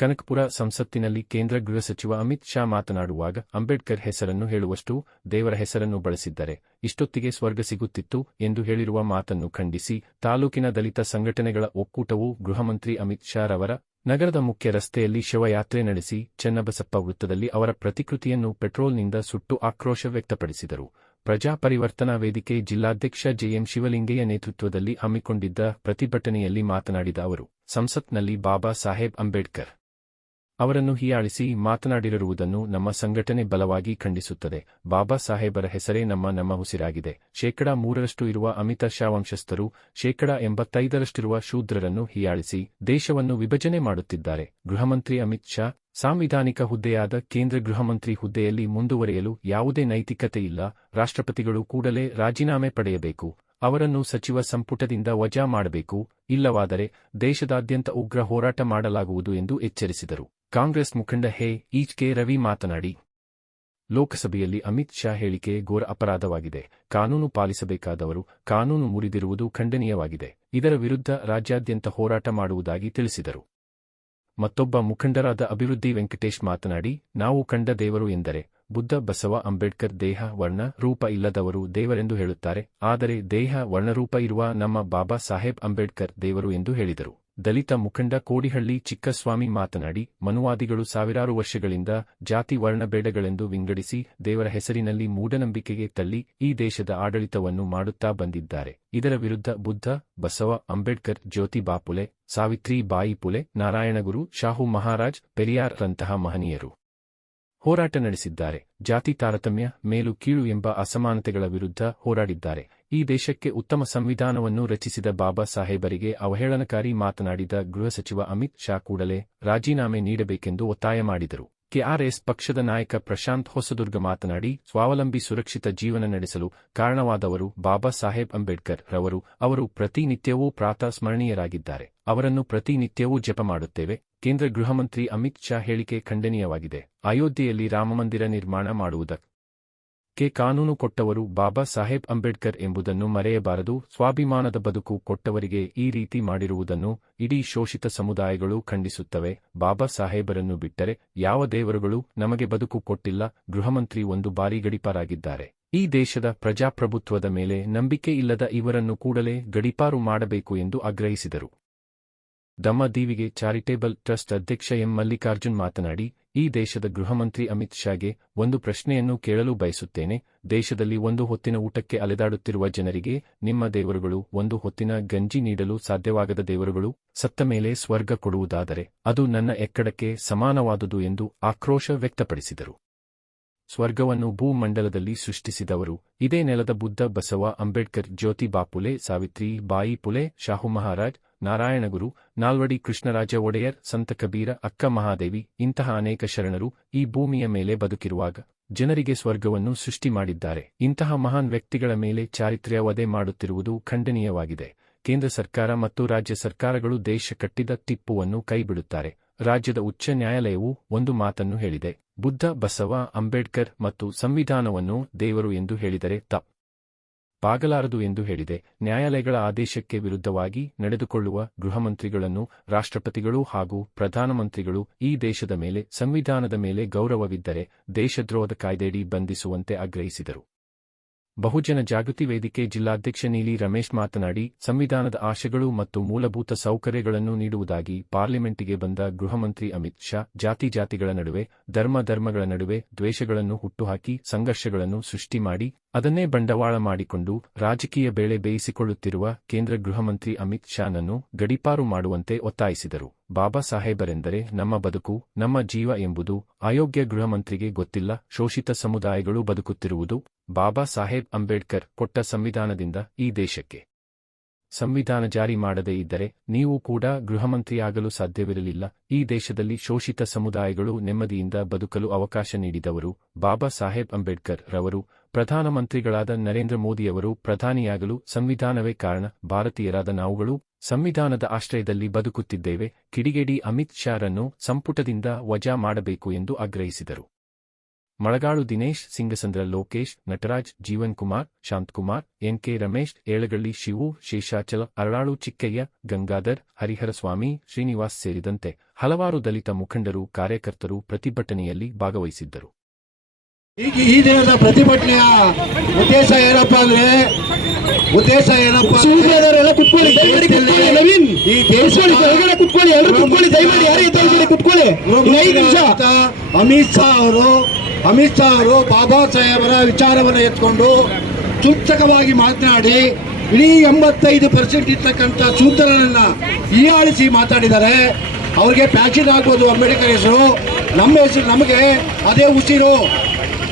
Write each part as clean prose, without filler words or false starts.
ಕನಕಪುರ ಸಂಸತ್ತಿನಲ್ಲಿ ಕೇಂದ್ರ ಗೃಹ ಸಚಿವ ಅಮಿತ್ ಶಾ ಮಾತನಾಡುವಾಗ ಅಂಬೇಡ್ಕರ್ ಹೆಸರನ್ನು ಹೇಳುವಷ್ಟು ದೇವರ ಹೆಸರನ್ನು ಬಳಸಿದ್ದರೆ ಇಷ್ಟೊತ್ತಿಗೆ ಸ್ವರ್ಗ ಸಿಗುತ್ತಿತ್ತು ಎಂದು ಹೇಳಿರುವ ಮಾತನ್ನು ಖಂಡಿಸಿ ತಾಲೂಕಿನ ದಲಿತ ಸಂಘಟನೆಗಳ ಒಕ್ಕೂಟವು ಗೃಹಮಂತ್ರಿ ಅಮಿತ್ ಶಾ ರವರ ನಗರದ ಮುಖ್ಯ ರಸ್ತೆಯಲ್ಲಿ ಶವಯಾತ್ರೆ ನಡೆಸಿ ಚನ್ನಬಸಪ್ಪ ವೃತ್ತದಲ್ಲಿ ಅವರ ಪ್ರತಿಕೃತಿಯನ್ನು ಪೆಟ್ರೋಲ್ನಿಂದ ಸುಟ್ಟು ಆಕ್ರೋಶ ವ್ಯಕ್ತಪಡಿಸಿದರು. ಪ್ರಜಾ ಪರಿವರ್ತನಾ ವೇದಿಕೆ ಜಿಲ್ಲಾಧ್ಯಕ್ಷ ಜೆಎಂ ಶಿವಲಿಂಗಯ್ಯ ನೇತೃತ್ವದಲ್ಲಿ ಹಮ್ಮಿಕೊಂಡಿದ್ದ ಪ್ರತಿಭಟನೆಯಲ್ಲಿ ಮಾತನಾಡಿದ ಅವರು, ಸಂಸತ್ನಲ್ಲಿ ಬಾಬಾ ಸಾಹೇಬ್ ಅಂಬೇಡ್ಕರ್ ಅವರನ್ನು ಹೀಯಾಳಿಸಿ ಮಾತನಾಡಿರುವುದನ್ನು ನಮ್ಮ ಸಂಘಟನೆ ಬಲವಾಗಿ ಖಂಡಿಸುತ್ತದೆ. ಬಾಬಾ ಸಾಹೇಬರ ಹೆಸರೇ ನಮ್ಮ ಉಸಿರಾಗಿದೆ. 3% ಇರುವ ಅಮಿತ ಶಾ ವಂಶಸ್ಥರು 85% ಶೂದ್ರರನ್ನು ಹೀಯಾಳಿಸಿ ದೇಶವನ್ನು ವಿಭಜನೆ ಮಾಡುತ್ತಿದ್ದಾರೆ. ಗೃಹಮಂತ್ರಿ ಅಮಿತ್ ಶಾ ಸಾಂವಿಧಾನಿಕ ಹುದ್ದೆಯಾದ ಕೇಂದ್ರ ಗೃಹಮಂತ್ರಿ ಹುದ್ದೆಯಲ್ಲಿ ಮುಂದುವರಿಯಲು ಯಾವುದೇ ನೈತಿಕತೆ ಇಲ್ಲ. ರಾಷ್ಟ್ರಪತಿಗಳು ಕೂಡಲೇ ರಾಜೀನಾಮೆ ಪಡೆಯಬೇಕು. ಅವರನ್ನು ಸಚಿವ ಸಂಪುಟದಿಂದ ವಜಾ ಮಾಡಬೇಕು. ಇಲ್ಲವಾದರೆ ದೇಶದಾದ್ಯಂತ ಉಗ್ರ ಹೋರಾಟ ಮಾಡಲಾಗುವುದು ಎಂದು ಎಚ್ಚರಿಸಿದರು. ಕಾಂಗ್ರೆಸ್ ಮುಖಂಡ ಎಚ್ ಕೆ ರವಿ ಮಾತನಾಡಿ, ಲೋಕಸಭೆಯಲ್ಲಿ ಅಮಿತ್ ಶಾ ಹೇಳಿಕೆ ಘೋರ ಅಪರಾಧವಾಗಿದೆ. ಕಾನೂನು ಪಾಲಿಸಬೇಕಾದವರು ಕಾನೂನು ಮುರಿದಿರುವುದು ಖಂಡನೀಯವಾಗಿದೆ. ಇದರ ವಿರುದ್ಧ ರಾಜ್ಯಾದ್ಯಂತ ಹೋರಾಟ ಮಾಡುವುದಾಗಿ ತಿಳಿಸಿದರು. ಮತ್ತೊಬ್ಬ ಮುಖಂಡರಾದ ಅಭಿವೃದ್ಧಿ ವೆಂಕಟೇಶ್ ಮಾತನಾಡಿ, ನಾವು ಕಂಡ ದೇವರು ಎಂದರೆ ಬುದ್ಧ, ಬಸವ, ಅಂಬೇಡ್ಕರ್ ದೇಹ ವರ್ಣ ರೂಪ ಇಲ್ಲದವರು ದೇವರೆಂದು ಹೇಳುತ್ತಾರೆ. ಆದರೆ ದೇಹ ವರ್ಣರೂಪ ಇರುವ ನಮ್ಮ ಬಾಬಾ ಸಾಹೇಬ್ ಅಂಬೇಡ್ಕರ್ ದೇವರು ಎಂದು ಹೇಳಿದರು. ದಲಿತ ಮುಖಂಡ ಕೋಡಿಹಳ್ಳಿ ಚಿಕ್ಕಸ್ವಾಮಿ ಮಾತನಾಡಿ, ಮನುವಾದಿಗಳು ಸಾವಿರಾರು ವರ್ಷಗಳಿಂದ ಜಾತಿ ವರ್ಣ ಬೇಡಗಳೆಂದು ವಿಂಗಡಿಸಿ ದೇವರ ಹೆಸರಿನಲ್ಲಿ ಮೂಢನಂಬಿಕೆಗೆ ತಳ್ಳಿ ಈ ದೇಶದ ಆಡಳಿತವನ್ನು ಮಾಡುತ್ತಾ ಬಂದಿದ್ದಾರೆ. ಇದರ ವಿರುದ್ಧ ಬುದ್ಧ, ಬಸವ, ಅಂಬೇಡ್ಕರ್, ಜ್ಯೋತಿಬಾ ಫುಲೆ, ಸಾವಿತ್ರಿ ಬಾಯಿ ಫುಲೆ, ನಾರಾಯಣಗುರು, ಶಾಹು ಮಹಾರಾಜ್, ಪೆರಿಯಾರ್ ರಂತಹ ಮಹನೀಯರು ಹೋರಾಟ ನಡೆಸಿದ್ದಾರೆ. ಜಾತಿ ತಾರತಮ್ಯ, ಮೇಲು ಕೀಳು ಎಂಬ ಅಸಮಾನತೆಗಳ ವಿರುದ್ಧ ಹೋರಾಡಿದ್ದಾರೆ. ಈ ದೇಶಕ್ಕೆ ಉತ್ತಮ ಸಂವಿಧಾನವನ್ನು ರಚಿಸಿದ ಬಾಬಾ ಸಾಹೇಬರಿಗೆ ಅವಹೇಳನಕಾರಿ ಮಾತನಾಡಿದ ಗೃಹ ಸಚಿವ ಅಮಿತ್ ಶಾ ಕೂಡಲೇ ರಾಜೀನಾಮೆ ನೀಡಬೇಕೆಂದು ಒತ್ತಾಯ ಮಾಡಿದರು. ಕೆಆರ್ಎಸ್ ಪಕ್ಷದ ನಾಯಕ ಪ್ರಶಾಂತ್ ಹೊಸದುರ್ಗ ಮಾತನಾಡಿ, ಸ್ವಾವಲಂಬಿ ಸುರಕ್ಷಿತ ಜೀವನ ನಡೆಸಲು ಕಾರಣವಾದವರು ಬಾಬಾ ಸಾಹೇಬ್ ಅಂಬೇಡ್ಕರ್ ರವರು. ಅವರು ಪ್ರತಿನಿತ್ಯವೂ ಪ್ರಾತಃ ಸ್ಮರಣೀಯರಾಗಿದ್ದಾರೆ. ಅವರನ್ನು ಪ್ರತಿನಿತ್ಯವೂ ಜಪ ಮಾಡುತ್ತೇವೆ. ಕೇಂದ್ರ ಗೃಹಮಂತ್ರಿ ಅಮಿತ್ ಶಾ ಹೇಳಿಕೆ ಖಂಡನೀಯವಾಗಿದೆ. ಅಯೋಧ್ಯೆಯಲ್ಲಿ ರಾಮಮಂದಿರ ನಿರ್ಮಾಣ ಮಾಡುವುದಕ್ಕೆ ಕಾನೂನು ಕೊಟ್ಟವರು ಬಾಬಾ ಸಾಹೇಬ್ ಅಂಬೇಡ್ಕರ್ ಎಂಬುದನ್ನು ಮರೆಯಬಾರದು. ಸ್ವಾಭಿಮಾನದ ಬದುಕು ಕೊಟ್ಟವರಿಗೆ ಈ ರೀತಿ ಮಾಡಿರುವುದನ್ನು ಇಡೀ ಶೋಷಿತ ಸಮುದಾಯಗಳು ಖಂಡಿಸುತ್ತವೆ. ಬಾಬಾ ಸಾಹೇಬರನ್ನು ಬಿಟ್ಟರೆ ಯಾವ ದೇವರುಗಳು ನಮಗೆ ಬದುಕು ಕೊಟ್ಟಿಲ್ಲ. ಗೃಹಮಂತ್ರಿ ಒಂದು ಬಾರಿ ಗಡೀಪಾರಾಗಿದ್ದಾರೆ. ಈ ದೇಶದ ಪ್ರಜಾಪ್ರಭುತ್ವದ ಮೇಲೆ ನಂಬಿಕೆ ಇಲ್ಲದ ಇವರನ್ನು ಕೂಡಲೇ ಗಡೀಪಾರು ಮಾಡಬೇಕು ಎಂದು ಆಗ್ರಹಿಸಿದರು. ದಮ್ಮ ದೀವಿಗೆ ಚಾರಿಟೇಬಲ್ ಟ್ರಸ್ಟ್ ಅಧ್ಯಕ್ಷ ಎಂ ಮಲ್ಲಿಕಾರ್ಜುನ್ ಮಾತನಾಡಿ, ಈ ದೇಶದ ಗೃಹಮಂತ್ರಿ ಅಮಿತ್ ಶಾಗೆ ಒಂದು ಪ್ರಶ್ನೆಯನ್ನು ಕೇಳಲು ಬಯಸುತ್ತೇನೆ. ದೇಶದಲ್ಲಿ ಒಂದು ಹೊತ್ತಿನ ಊಟಕ್ಕೆ ಅಲೆದಾಡುತ್ತಿರುವ ಜನರಿಗೆ ನಿಮ್ಮ ದೇವರುಗಳು ಒಂದು ಹೊತ್ತಿನ ಗಂಜಿ ನೀಡಲು ಸಾಧ್ಯವಾಗದ ದೇವರುಗಳು ಸತ್ತ ಮೇಲೆ ಸ್ವರ್ಗ ಕೊಡುವುದಾದರೆ ಅದು ನನ್ನ ಎಕ್ಕಡಕ್ಕೆ ಸಮಾನವಾದುದು ಎಂದು ಆಕ್ರೋಶ ವ್ಯಕ್ತಪಡಿಸಿದರು. ಸ್ವರ್ಗವನ್ನು ಭೂಮಂಡಲದಲ್ಲಿ ಸೃಷ್ಟಿಸಿದವರು ಇದೇ ನೆಲದ ಬುದ್ಧ, ಬಸವ, ಅಂಬೇಡ್ಕರ್, ಜ್ಯೋತಿಬಾ ಫುಲೆ, ಸಾವಿತ್ರಿ ಬಾಯಿ ಫುಲೆ, ಶಾಹು ಮಹಾರಾಜ್, ನಾರಾಯಣಗುರು, ನಾಲ್ವಡಿ ಕೃಷ್ಣರಾಜ ಒಡೆಯರ್, ಸಂತ ಕಬೀರ, ಅಕ್ಕ ಮಹಾದೇವಿ ಇಂತಹ ಅನೇಕ ಶರಣರು ಈ ಭೂಮಿಯ ಮೇಲೆ ಬದುಕಿರುವಾಗ ಜನರಿಗೆ ಸ್ವರ್ಗವನ್ನು ಸೃಷ್ಟಿ ಮಾಡಿದ್ದಾರೆ. ಇಂತಹ ಮಹಾನ್ ವ್ಯಕ್ತಿಗಳ ಮೇಲೆ ಚಾರಿತ್ರ್ಯ ವಧೆ ಮಾಡುತ್ತಿರುವುದು ಖಂಡನೀಯವಾಗಿದೆ. ಕೇಂದ್ರ ಸರ್ಕಾರ ಮತ್ತು ರಾಜ್ಯ ಸರ್ಕಾರಗಳು ದೇಶ ಕಟ್ಟಿದ ಟಿಪ್ಪುವನ್ನು ಕೈಬಿಡುತ್ತಾರೆ. ರಾಜ್ಯದ ಉಚ್ಚ ನ್ಯಾಯಾಲಯವು ಒಂದು ಮಾತನ್ನು ಹೇಳಿದೆ, ಬುದ್ಧ, ಬಸವ, ಅಂಬೇಡ್ಕರ್ ಮತ್ತು ಸಂವಿಧಾನವನ್ನು ದೇವರು ಎಂದು ಹೇಳಿದರೆ ತಪ್ಪಾಗಲಾರದು ಎಂದು ಹೇಳಿದೆ. ನ್ಯಾಯಾಲಯಗಳ ಆದೇಶಕ್ಕೆ ವಿರುದ್ಧವಾಗಿ ನಡೆದುಕೊಳ್ಳುವ ಗೃಹಮಂತ್ರಿಗಳನ್ನು ರಾಷ್ಟ್ರಪತಿಗಳು ಹಾಗೂ ಪ್ರಧಾನಮಂತ್ರಿಗಳು ಈ ದೇಶದ ಮೇಲೆ, ಸಂವಿಧಾನದ ಮೇಲೆ ಗೌರವವಿದ್ದರೆ ದೇಶದ್ರೋಹದ ಕಾಯ್ದೆಯಡಿ ಬಂಧಿಸುವಂತೆ ಆಗ್ರಹಿಸಿದರು. ಬಹುಜನ ಜಾಗೃತಿ ವೇದಿಕೆ ಜಿಲ್ಲಾಧ್ಯಕ್ಷ ನೀಲಿ ರಮೇಶ್ ಮಾತನಾಡಿ, ಸಂವಿಧಾನದ ಆಶಯಗಳು ಮತ್ತು ಮೂಲಭೂತ ಸೌಕರ್ಯಗಳನ್ನು ನೀಡುವುದಾಗಿ ಪಾರ್ಲಿಮೆಂಟಿಗೆ ಬಂದ ಗೃಹಮಂತ್ರಿ ಅಮಿತ್ ಶಾ ಜಾತಿಗಳ ನಡುವೆ, ಧರ್ಮಗಳ ನಡುವೆ ದ್ವೇಷಗಳನ್ನು ಹುಟ್ಟುಹಾಕಿ ಸಂಘರ್ಷಗಳನ್ನು ಸೃಷ್ಟಿ ಮಾಡಿ ಅದನ್ನೇ ಬಂಡವಾಳ ಮಾಡಿಕೊಂಡು ರಾಜಕೀಯ ಬೇಳೆ ಬೇಯಿಸಿಕೊಳ್ಳುತ್ತಿರುವ ಕೇಂದ್ರ ಗೃಹಮಂತ್ರಿ ಅಮಿತ್ ಶಾನನ್ನು ಗಡೀಪಾರು ಮಾಡುವಂತೆ ಒತ್ತಾಯಿಸಿದರು. ಬಾಬಾ ಸಾಹೇಬರೆಂದರೆ ನಮ್ಮ ಬದುಕು, ನಮ್ಮ ಜೀವ ಎಂಬುದು ಅಯೋಗ್ಯ ಗೃಹಮಂತ್ರಿಗೆ ಗೊತ್ತಿಲ್ಲ. ಶೋಷಿತ ಸಮುದಾಯಗಳು ಬದುಕುತ್ತಿರುವುದು ಬಾಬಾ ಸಾಹೇಬ್ ಅಂಬೇಡ್ಕರ್ ಕೊಟ್ಟ ಸಂವಿಧಾನದಿಂದ. ಈ ದೇಶಕ್ಕೆ ಸಂವಿಧಾನ ಜಾರಿ ಮಾಡದೇ ಇದ್ದರೆ ನೀವು ಕೂಡ ಗೃಹಮಂತ್ರಿಯಾಗಲು ಸಾಧ್ಯವಿರಲಿಲ್ಲ. ಈ ದೇಶದಲ್ಲಿ ಶೋಷಿತ ಸಮುದಾಯಗಳು ನೆಮ್ಮದಿಯಿಂದ ಬದುಕಲು ಅವಕಾಶ ನೀಡಿದವರು ಬಾಬಾ ಸಾಹೇಬ್ ಅಂಬೇಡ್ಕರ್ ರವರು. ಪ್ರಧಾನಮಂತ್ರಿಗಳಾದ ನರೇಂದ್ರ ಮೋದಿಯವರು ಪ್ರಧಾನಿಯಾಗಲು ಸಂವಿಧಾನವೇ ಕಾರಣ. ಭಾರತೀಯರಾದ ನಾವುಗಳು ಸಂವಿಧಾನದ ಆಶ್ರಯದಲ್ಲಿ ಬದುಕುತ್ತಿದ್ದೇವೆ. ಕಿಡಿಗೇಡಿ ಅಮಿತ್ ಶಾರನ್ನು ಸಂಪುಟದಿಂದ ವಜಾ ಮಾಡಬೇಕು ಎಂದು ಆಗ್ರಹಿಸಿದರು. ಮಳಗಾಳು ದಿನೇಶ್, ಸಿಂಗಸಂದ್ರ ಲೋಕೇಶ್, ನಟರಾಜ್, ಜೀವನ್ ಕುಮಾರ್, ಶಾಂತಕುಮಾರ್, ಎನ್.ಕೆ. ರಮೇಶ್, ಏಳಗಳ್ಳಿ ಶಿವು, ಶೇಷಾಚಲ, ಅರಳಾಳು ಚಿಕ್ಕಯ್ಯ, ಗಂಗಾಧರ್, ಹರಿಹರಸ್ವಾಮಿ, ಶ್ರೀನಿವಾಸ್ ಸೇರಿದಂತೆ ಹಲವಾರು ದಲಿತ ಮುಖಂಡರು, ಕಾರ್ಯಕರ್ತರು ಪ್ರತಿಭಟನೆಯಲ್ಲಿ ಭಾಗವಹಿಸಿದ್ದರು. ಈ ದಿನದ ಪ್ರತಿಭಟನೆಯ ಉದ್ದೇಶ ಏನಪ್ಪಾ ಅಂದ್ರೆ ಕುತ್ಕೊಳ್ಳಿ, ನವೀನ್ ಈ ದೇಶ ಹೊರಗಡೆ ಕುತ್ಕೊಳ್ಳಿ, ಎಲ್ಲರೂ ಕುತ್ಕೊಳ್ಳಿ, ದಯಮಾಡಿ ಯಾರೇ ಕುತ್ಕೊಳ್ಳಿ. ಅಮಿತ್ ಶಾ ಅವರು ಬಾಬಾ ಸಾಹೇಬರ ವಿಚಾರವನ್ನು ಎತ್ಕೊಂಡು ಸೂಚಕವಾಗಿ ಮಾತನಾಡಿ ಇಡೀ 85% ಇರ್ತಕ್ಕಂಥ ಶೂದ್ರರನ್ನ ಹೀಯಾಳಿಸಿ ಮಾತಾಡಿದ್ದಾರೆ. ಅವ್ರಿಗೆ ಪ್ಯಾಷನ್ ಆಗ್ಬೋದು ಅಂಬೇಡ್ಕರ್ ಹೆಸರು, ನಮ್ಮ ಹೆಸರು ನಮಗೆ ಅದೇ ಉಸಿರು.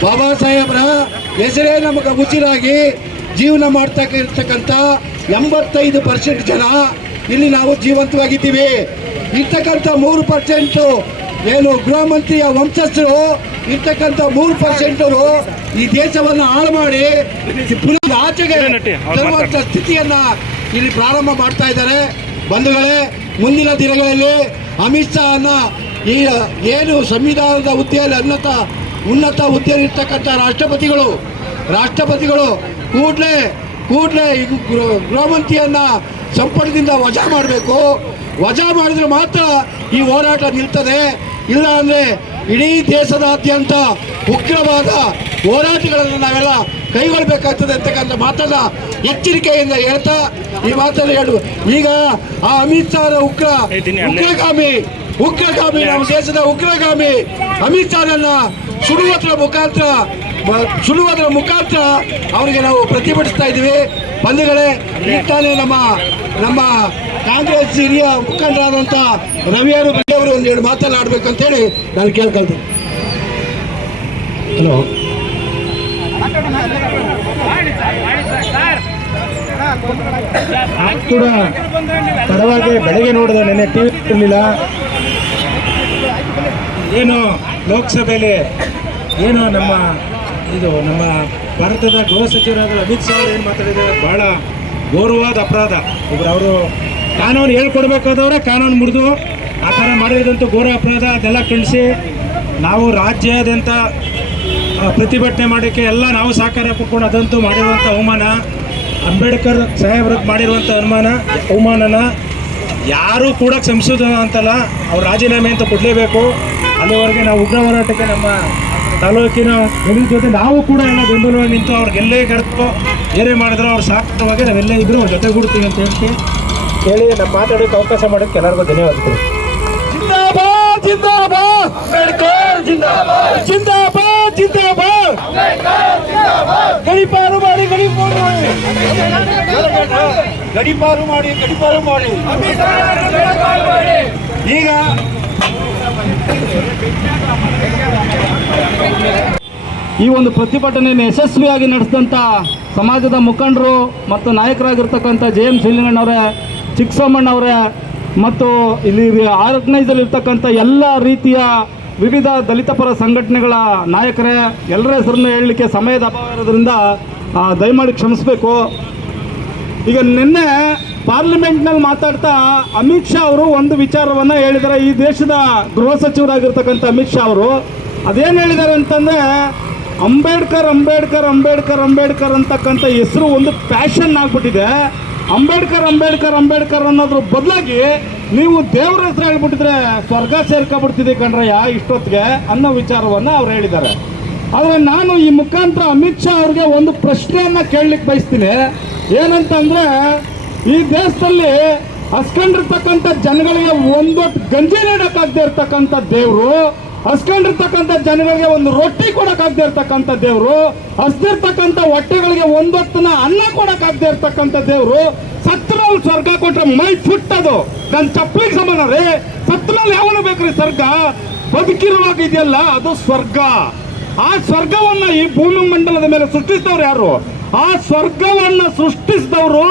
ಬಾಬಾ ಸಾಹೇಬ್ರ ಹೆಸರೇ ನಮಗೆ ಉಸಿರಾಗಿ ಜೀವನ ಮಾಡ್ತಕ್ಕಂಥ 85% ಜನ ಇಲ್ಲಿ ನಾವು ಜೀವಂತವಾಗಿದ್ದೀವಿ. ಇರ್ತಕ್ಕಂಥ 3% ಏನು ಗೃಹ ಮಂತ್ರಿಯ ವಂಶಸ್ಥರು ಇರ್ತಕ್ಕಂಥ 3% ಈ ದೇಶವನ್ನು ಹಾಳು ಮಾಡಿ ಪುನಃ ಆಚೆಗೆ ತರುವಂಥ ಸ್ಥಿತಿಯನ್ನ ಇಲ್ಲಿ ಪ್ರಾರಂಭ ಮಾಡ್ತಾ ಇದ್ದಾರೆ. ಬಂಧುಗಳೇ, ಮುಂದಿನ ದಿನಗಳಲ್ಲಿ ಅಮಿತ್ ಶಾನ ಈ ಏನು ಸಂವಿಧಾನದ ಹುದ್ದೆಯಲ್ಲಿ ಉನ್ನತ ಹುದ್ದೆಯಲ್ಲಿ ಇರ್ತಕ್ಕಂಥ ರಾಷ್ಟ್ರಪತಿಗಳು ಕೂಡಲೇ ಗೃಹ ಮಂತ್ರಿಯನ್ನ ಸಂಪುಟದಿಂದ ವಜಾ ಮಾಡಬೇಕು. ವಜಾ ಮಾಡಿದ್ರೆ ಮಾತ್ರ ಈ ಹೋರಾಟ ನಿಲ್ತದೆ. ಇಲ್ಲ ಅಂದರೆ ಇಡೀ ದೇಶದಾದ್ಯಂತ ಉಗ್ರವಾದ ಹೋರಾಟಗಳನ್ನು ನಾವೆಲ್ಲ ಕೈಗೊಳ್ಳಬೇಕಾಗ್ತದೆ ಅಂತಕ್ಕಂಥ ಮಾತನ್ನ ಎಚ್ಚರಿಕೆಯಿಂದ ಹೇಳ್ತಾ ಈ ಮಾತನ್ನು ಈಗ ಆ ಅಮಿತ್ ಶಾ ಉಗ್ರಗಾಮಿ ನಮ್ಮ ದೇಶದ ಉಗ್ರಗಾಮಿ ಅಮಿತ್ ಶಾರನ್ನ ಸುಡುವುದರ ಮುಖಾಂತರ ಅವರಿಗೆ ನಾವು ಪ್ರತಿಭಟಿಸ್ತಾ ಇದ್ದೀವಿ. ಬಂಧುಗಳೇ, ತಾನೇ ನಮ್ಮ ಕಾಂಗ್ರೆಸ್ ಹಿರಿಯ ಮುಖಂಡರಾದಂಥ ರವಿಯವರು ಅವರು ಒಂದೆರಡು ಮಾತನಾಡಬೇಕು ಅಂತೇಳಿ ನಾನು ಕೇಳ್ಕೊಳ್ತೀನಿ. ಹಲೋ, ಕೂಡ ತಡವಾಗಿ ಬೆಳಗ್ಗೆ ನೋಡಿದೆ, ನೆನ್ನೆ ಟಿವಿ ಇರಲಿಲ್ಲ. ಏನು ಲೋಕಸಭೆಯಲ್ಲಿ ಏನು ನಮ್ಮ ಭಾರತದ ಗೃಹ ಸಚಿವರಾದ ಅಮಿತ್ ಶಾ ಅವರು ಏನು ಮಾತಾಡಿದ್ದಾರೆ, ಬಹಳ ಘೋರವಾದ ಅಪರಾಧ. ಅವರು ಕಾನೂನು ಹೇಳ್ಕೊಡ್ಬೇಕಾದವ್ರೆ ಕಾನೂನು ಮುರಿದು ಆ ಥರ ಮಾಡಿದಂಥ ಘೋರ ಅಪರಾಧ. ಅದೆಲ್ಲ ಖಂಡಿಸಿ ನಾವು ರಾಜ್ಯಾದ್ಯಂತ ಪ್ರತಿಭಟನೆ ಮಾಡೋಕ್ಕೆ ಎಲ್ಲ ನಾವು ಸಹಕಾರ ಕೊಟ್ಕೊಂಡು ಅದಂತೂ ಮಾಡಿರುವಂಥ ಅವಮಾನ, ಅಂಬೇಡ್ಕರ್ ಸಾಹೇಬ್ರಿಗೆ ಮಾಡಿರುವಂಥ ಅವಮಾನನ ಯಾರೂ ಕೂಡ ಕ್ಷಮಿಸೋದು ಅಂತಲ್ಲ, ಅವ್ರು ರಾಜೀನಾಮೆ ಅಂತ ಕೊಡಲೇಬೇಕು. ಅಲ್ಲಿವರೆಗೆ ನಾವು ಉಗ್ರ ಹೋರಾಟಕ್ಕೆ ನಮ್ಮ ತಾಲೂಕಿನ ಜನರ ಜೊತೆ ನಾವು ಕೂಡ ಎಲ್ಲ ಬೆಂಬಲವಾಗಿ ನಿಂತು ಅವ್ರಿಗೆಲ್ಲೇ ಕರೆದು ಏನೇ ಮಾಡಿದ್ರು ಅವ್ರು ಸಾಕವಾಗಿ ನಾವೆಲ್ಲ ಇದ್ರೂ ಜೊತೆಗೂಡ್ತೀವಿ ಅಂತ ಹೇಳಿ ನಮ್ಮ ಮಾತಾಡೋಕ್ಕೆ ಅವಕಾಶ ಮಾಡೋಕ್ಕೆ ಎಲ್ಲರಿಗೂ ಧನ್ಯವಾದಗಳು. ಜಿಂದಾಬಾದ್ ಜಿಂದಾಬಾದ್ ಅಂಬೇಡ್ಕರ್ ಜಿಂದಾಬಾದ್ ಜಿಂದಾಬಾದ್ ಜಿಂದಾಬಾದ್ ಗಡಿಪಾರು ಮಾಡಿ ಈಗ ಈ ಒಂದು ಪ್ರತಿಭಟನೆಯನ್ನು ಯಶಸ್ವಿಯಾಗಿ ನಡೆಸಿದಂಥ ಸಮಾಜದ ಮುಖಂಡರು ಮತ್ತು ನಾಯಕರಾಗಿರ್ತಕ್ಕಂಥ JM ಶಿವಲಿಂಗಣ್ಣವರೇ, ಚಿಕ್ಕಸೋಮಣ್ಣವರೇ ಮತ್ತು ಇಲ್ಲಿ ಆರ್ಗನೈಸಲ್ಲಿ ಇರ್ತಕ್ಕಂಥ ಎಲ್ಲ ರೀತಿಯ ವಿವಿಧ ದಲಿತ ಪರ ಸಂಘಟನೆಗಳ ನಾಯಕರೇ, ಎಲ್ಲರ ಹೆಸರನ್ನು ಹೇಳಲಿಕ್ಕೆ ಸಮಯದ ಅಭಾವ ಇರೋದ್ರಿಂದ ದಯಮಾಡಿ ಕ್ಷಮಿಸಬೇಕು. ಈಗ ನಿನ್ನೆ ಪಾರ್ಲಿಮೆಂಟ್ನಲ್ಲಿ ಮಾತಾಡ್ತಾ ಅಮಿತ್ ಶಾ ಅವರು ಒಂದು ವಿಚಾರವನ್ನು ಹೇಳಿದ್ದಾರೆ. ಈ ದೇಶದ ಗೃಹ ಸಚಿವರಾಗಿರ್ತಕ್ಕಂಥ ಅಮಿತ್ ಶಾ ಅವರು ಅದೇನು ಹೇಳಿದ್ದಾರೆ ಅಂತಂದರೆ, ಅಂಬೇಡ್ಕರ್ ಅಂತಕ್ಕಂಥ ಹೆಸರು ಒಂದು ಪ್ಯಾಷನ್ ಆಗಿಬಿಟ್ಟಿದೆ. ಅಂಬೇಡ್ಕರ್ ಅನ್ನೋದ್ರ ಬದಲಾಗಿ ನೀವು ದೇವ್ರ ಹೆಸರು ಹೇಳ್ಬಿಟ್ಟಿದ್ರೆ ಸ್ವರ್ಗ ಸೇರ್ಕೊಬಿಡ್ತಿದೆ ಕಣ್ರಯ್ಯ ಇಷ್ಟೊತ್ತಿಗೆ ಅನ್ನೋ ವಿಚಾರವನ್ನು ಅವ್ರು ಹೇಳಿದ್ದಾರೆ. ಆದರೆ ನಾನು ಈ ಮುಖಾಂತರ ಅಮಿತ್ ಶಾ ಅವ್ರಿಗೆ ಒಂದು ಪ್ರಶ್ನೆಯನ್ನು ಕೇಳಲಿಕ್ಕೆ ಬಯಸ್ತೀನಿ. ಏನಂತಂದರೆ, ಈ ದೇಶದಲ್ಲಿ ಹಸ್ಕೊಂಡಿರ್ತಕ್ಕಂಥ ಜನಗಳಿಗೆ ಒಂದೊಟ್ಟು ಗಂಜಿ ನೀಡೋಕ್ಕಾಗದೇ ಇರ್ತಕ್ಕಂಥ ದೇವರು, ಹಸ್ಕೊಂಡಿರ್ತಕ್ಕಂಥ ಜನಗಳಿಗೆ ಒಂದು ರೊಟ್ಟಿ ಕೊಡೋಕ್ಕಾಗದೇ ಇರ್ತಕ್ಕಂಥ ದೇವರು, ಹಸ್ದಿರ್ತಕ್ಕಂಥ ಹೊಟ್ಟೆಗಳಿಗೆ ಒಂದೊತ್ತನ ಅನ್ನ ಕೊಡೋಕ್ಕಾಗದೇ ಇರ್ತಕ್ಕಂಥ ದೇವರು, ಸತ್ತರಲ್ಲಿ ಸ್ವರ್ಗ ಕೊಟ್ರೆ ಮೈ ಫುಟ್ಟದು ನನ್ನ ಚಪ್ಪಲಿಗೆ ಸಮಾನ ರೀ. ಸತ್ತರಲ್ಲಿ ಯಾವನು ಬೇಕ್ರಿ ಸ್ವರ್ಗ? ಬದುಕಿರುವಾಗ ಇದೆಯಲ್ಲ ಅದು ಸ್ವರ್ಗ. ಆ ಸ್ವರ್ಗವನ್ನ ಈ ಭೂಮಿ ಮಂಡಲದ ಮೇಲೆ ಸೃಷ್ಟಿಸಿದವ್ರು ಯಾರು? ಆ ಸ್ವರ್ಗವನ್ನ ಸೃಷ್ಟಿಸಿದವರು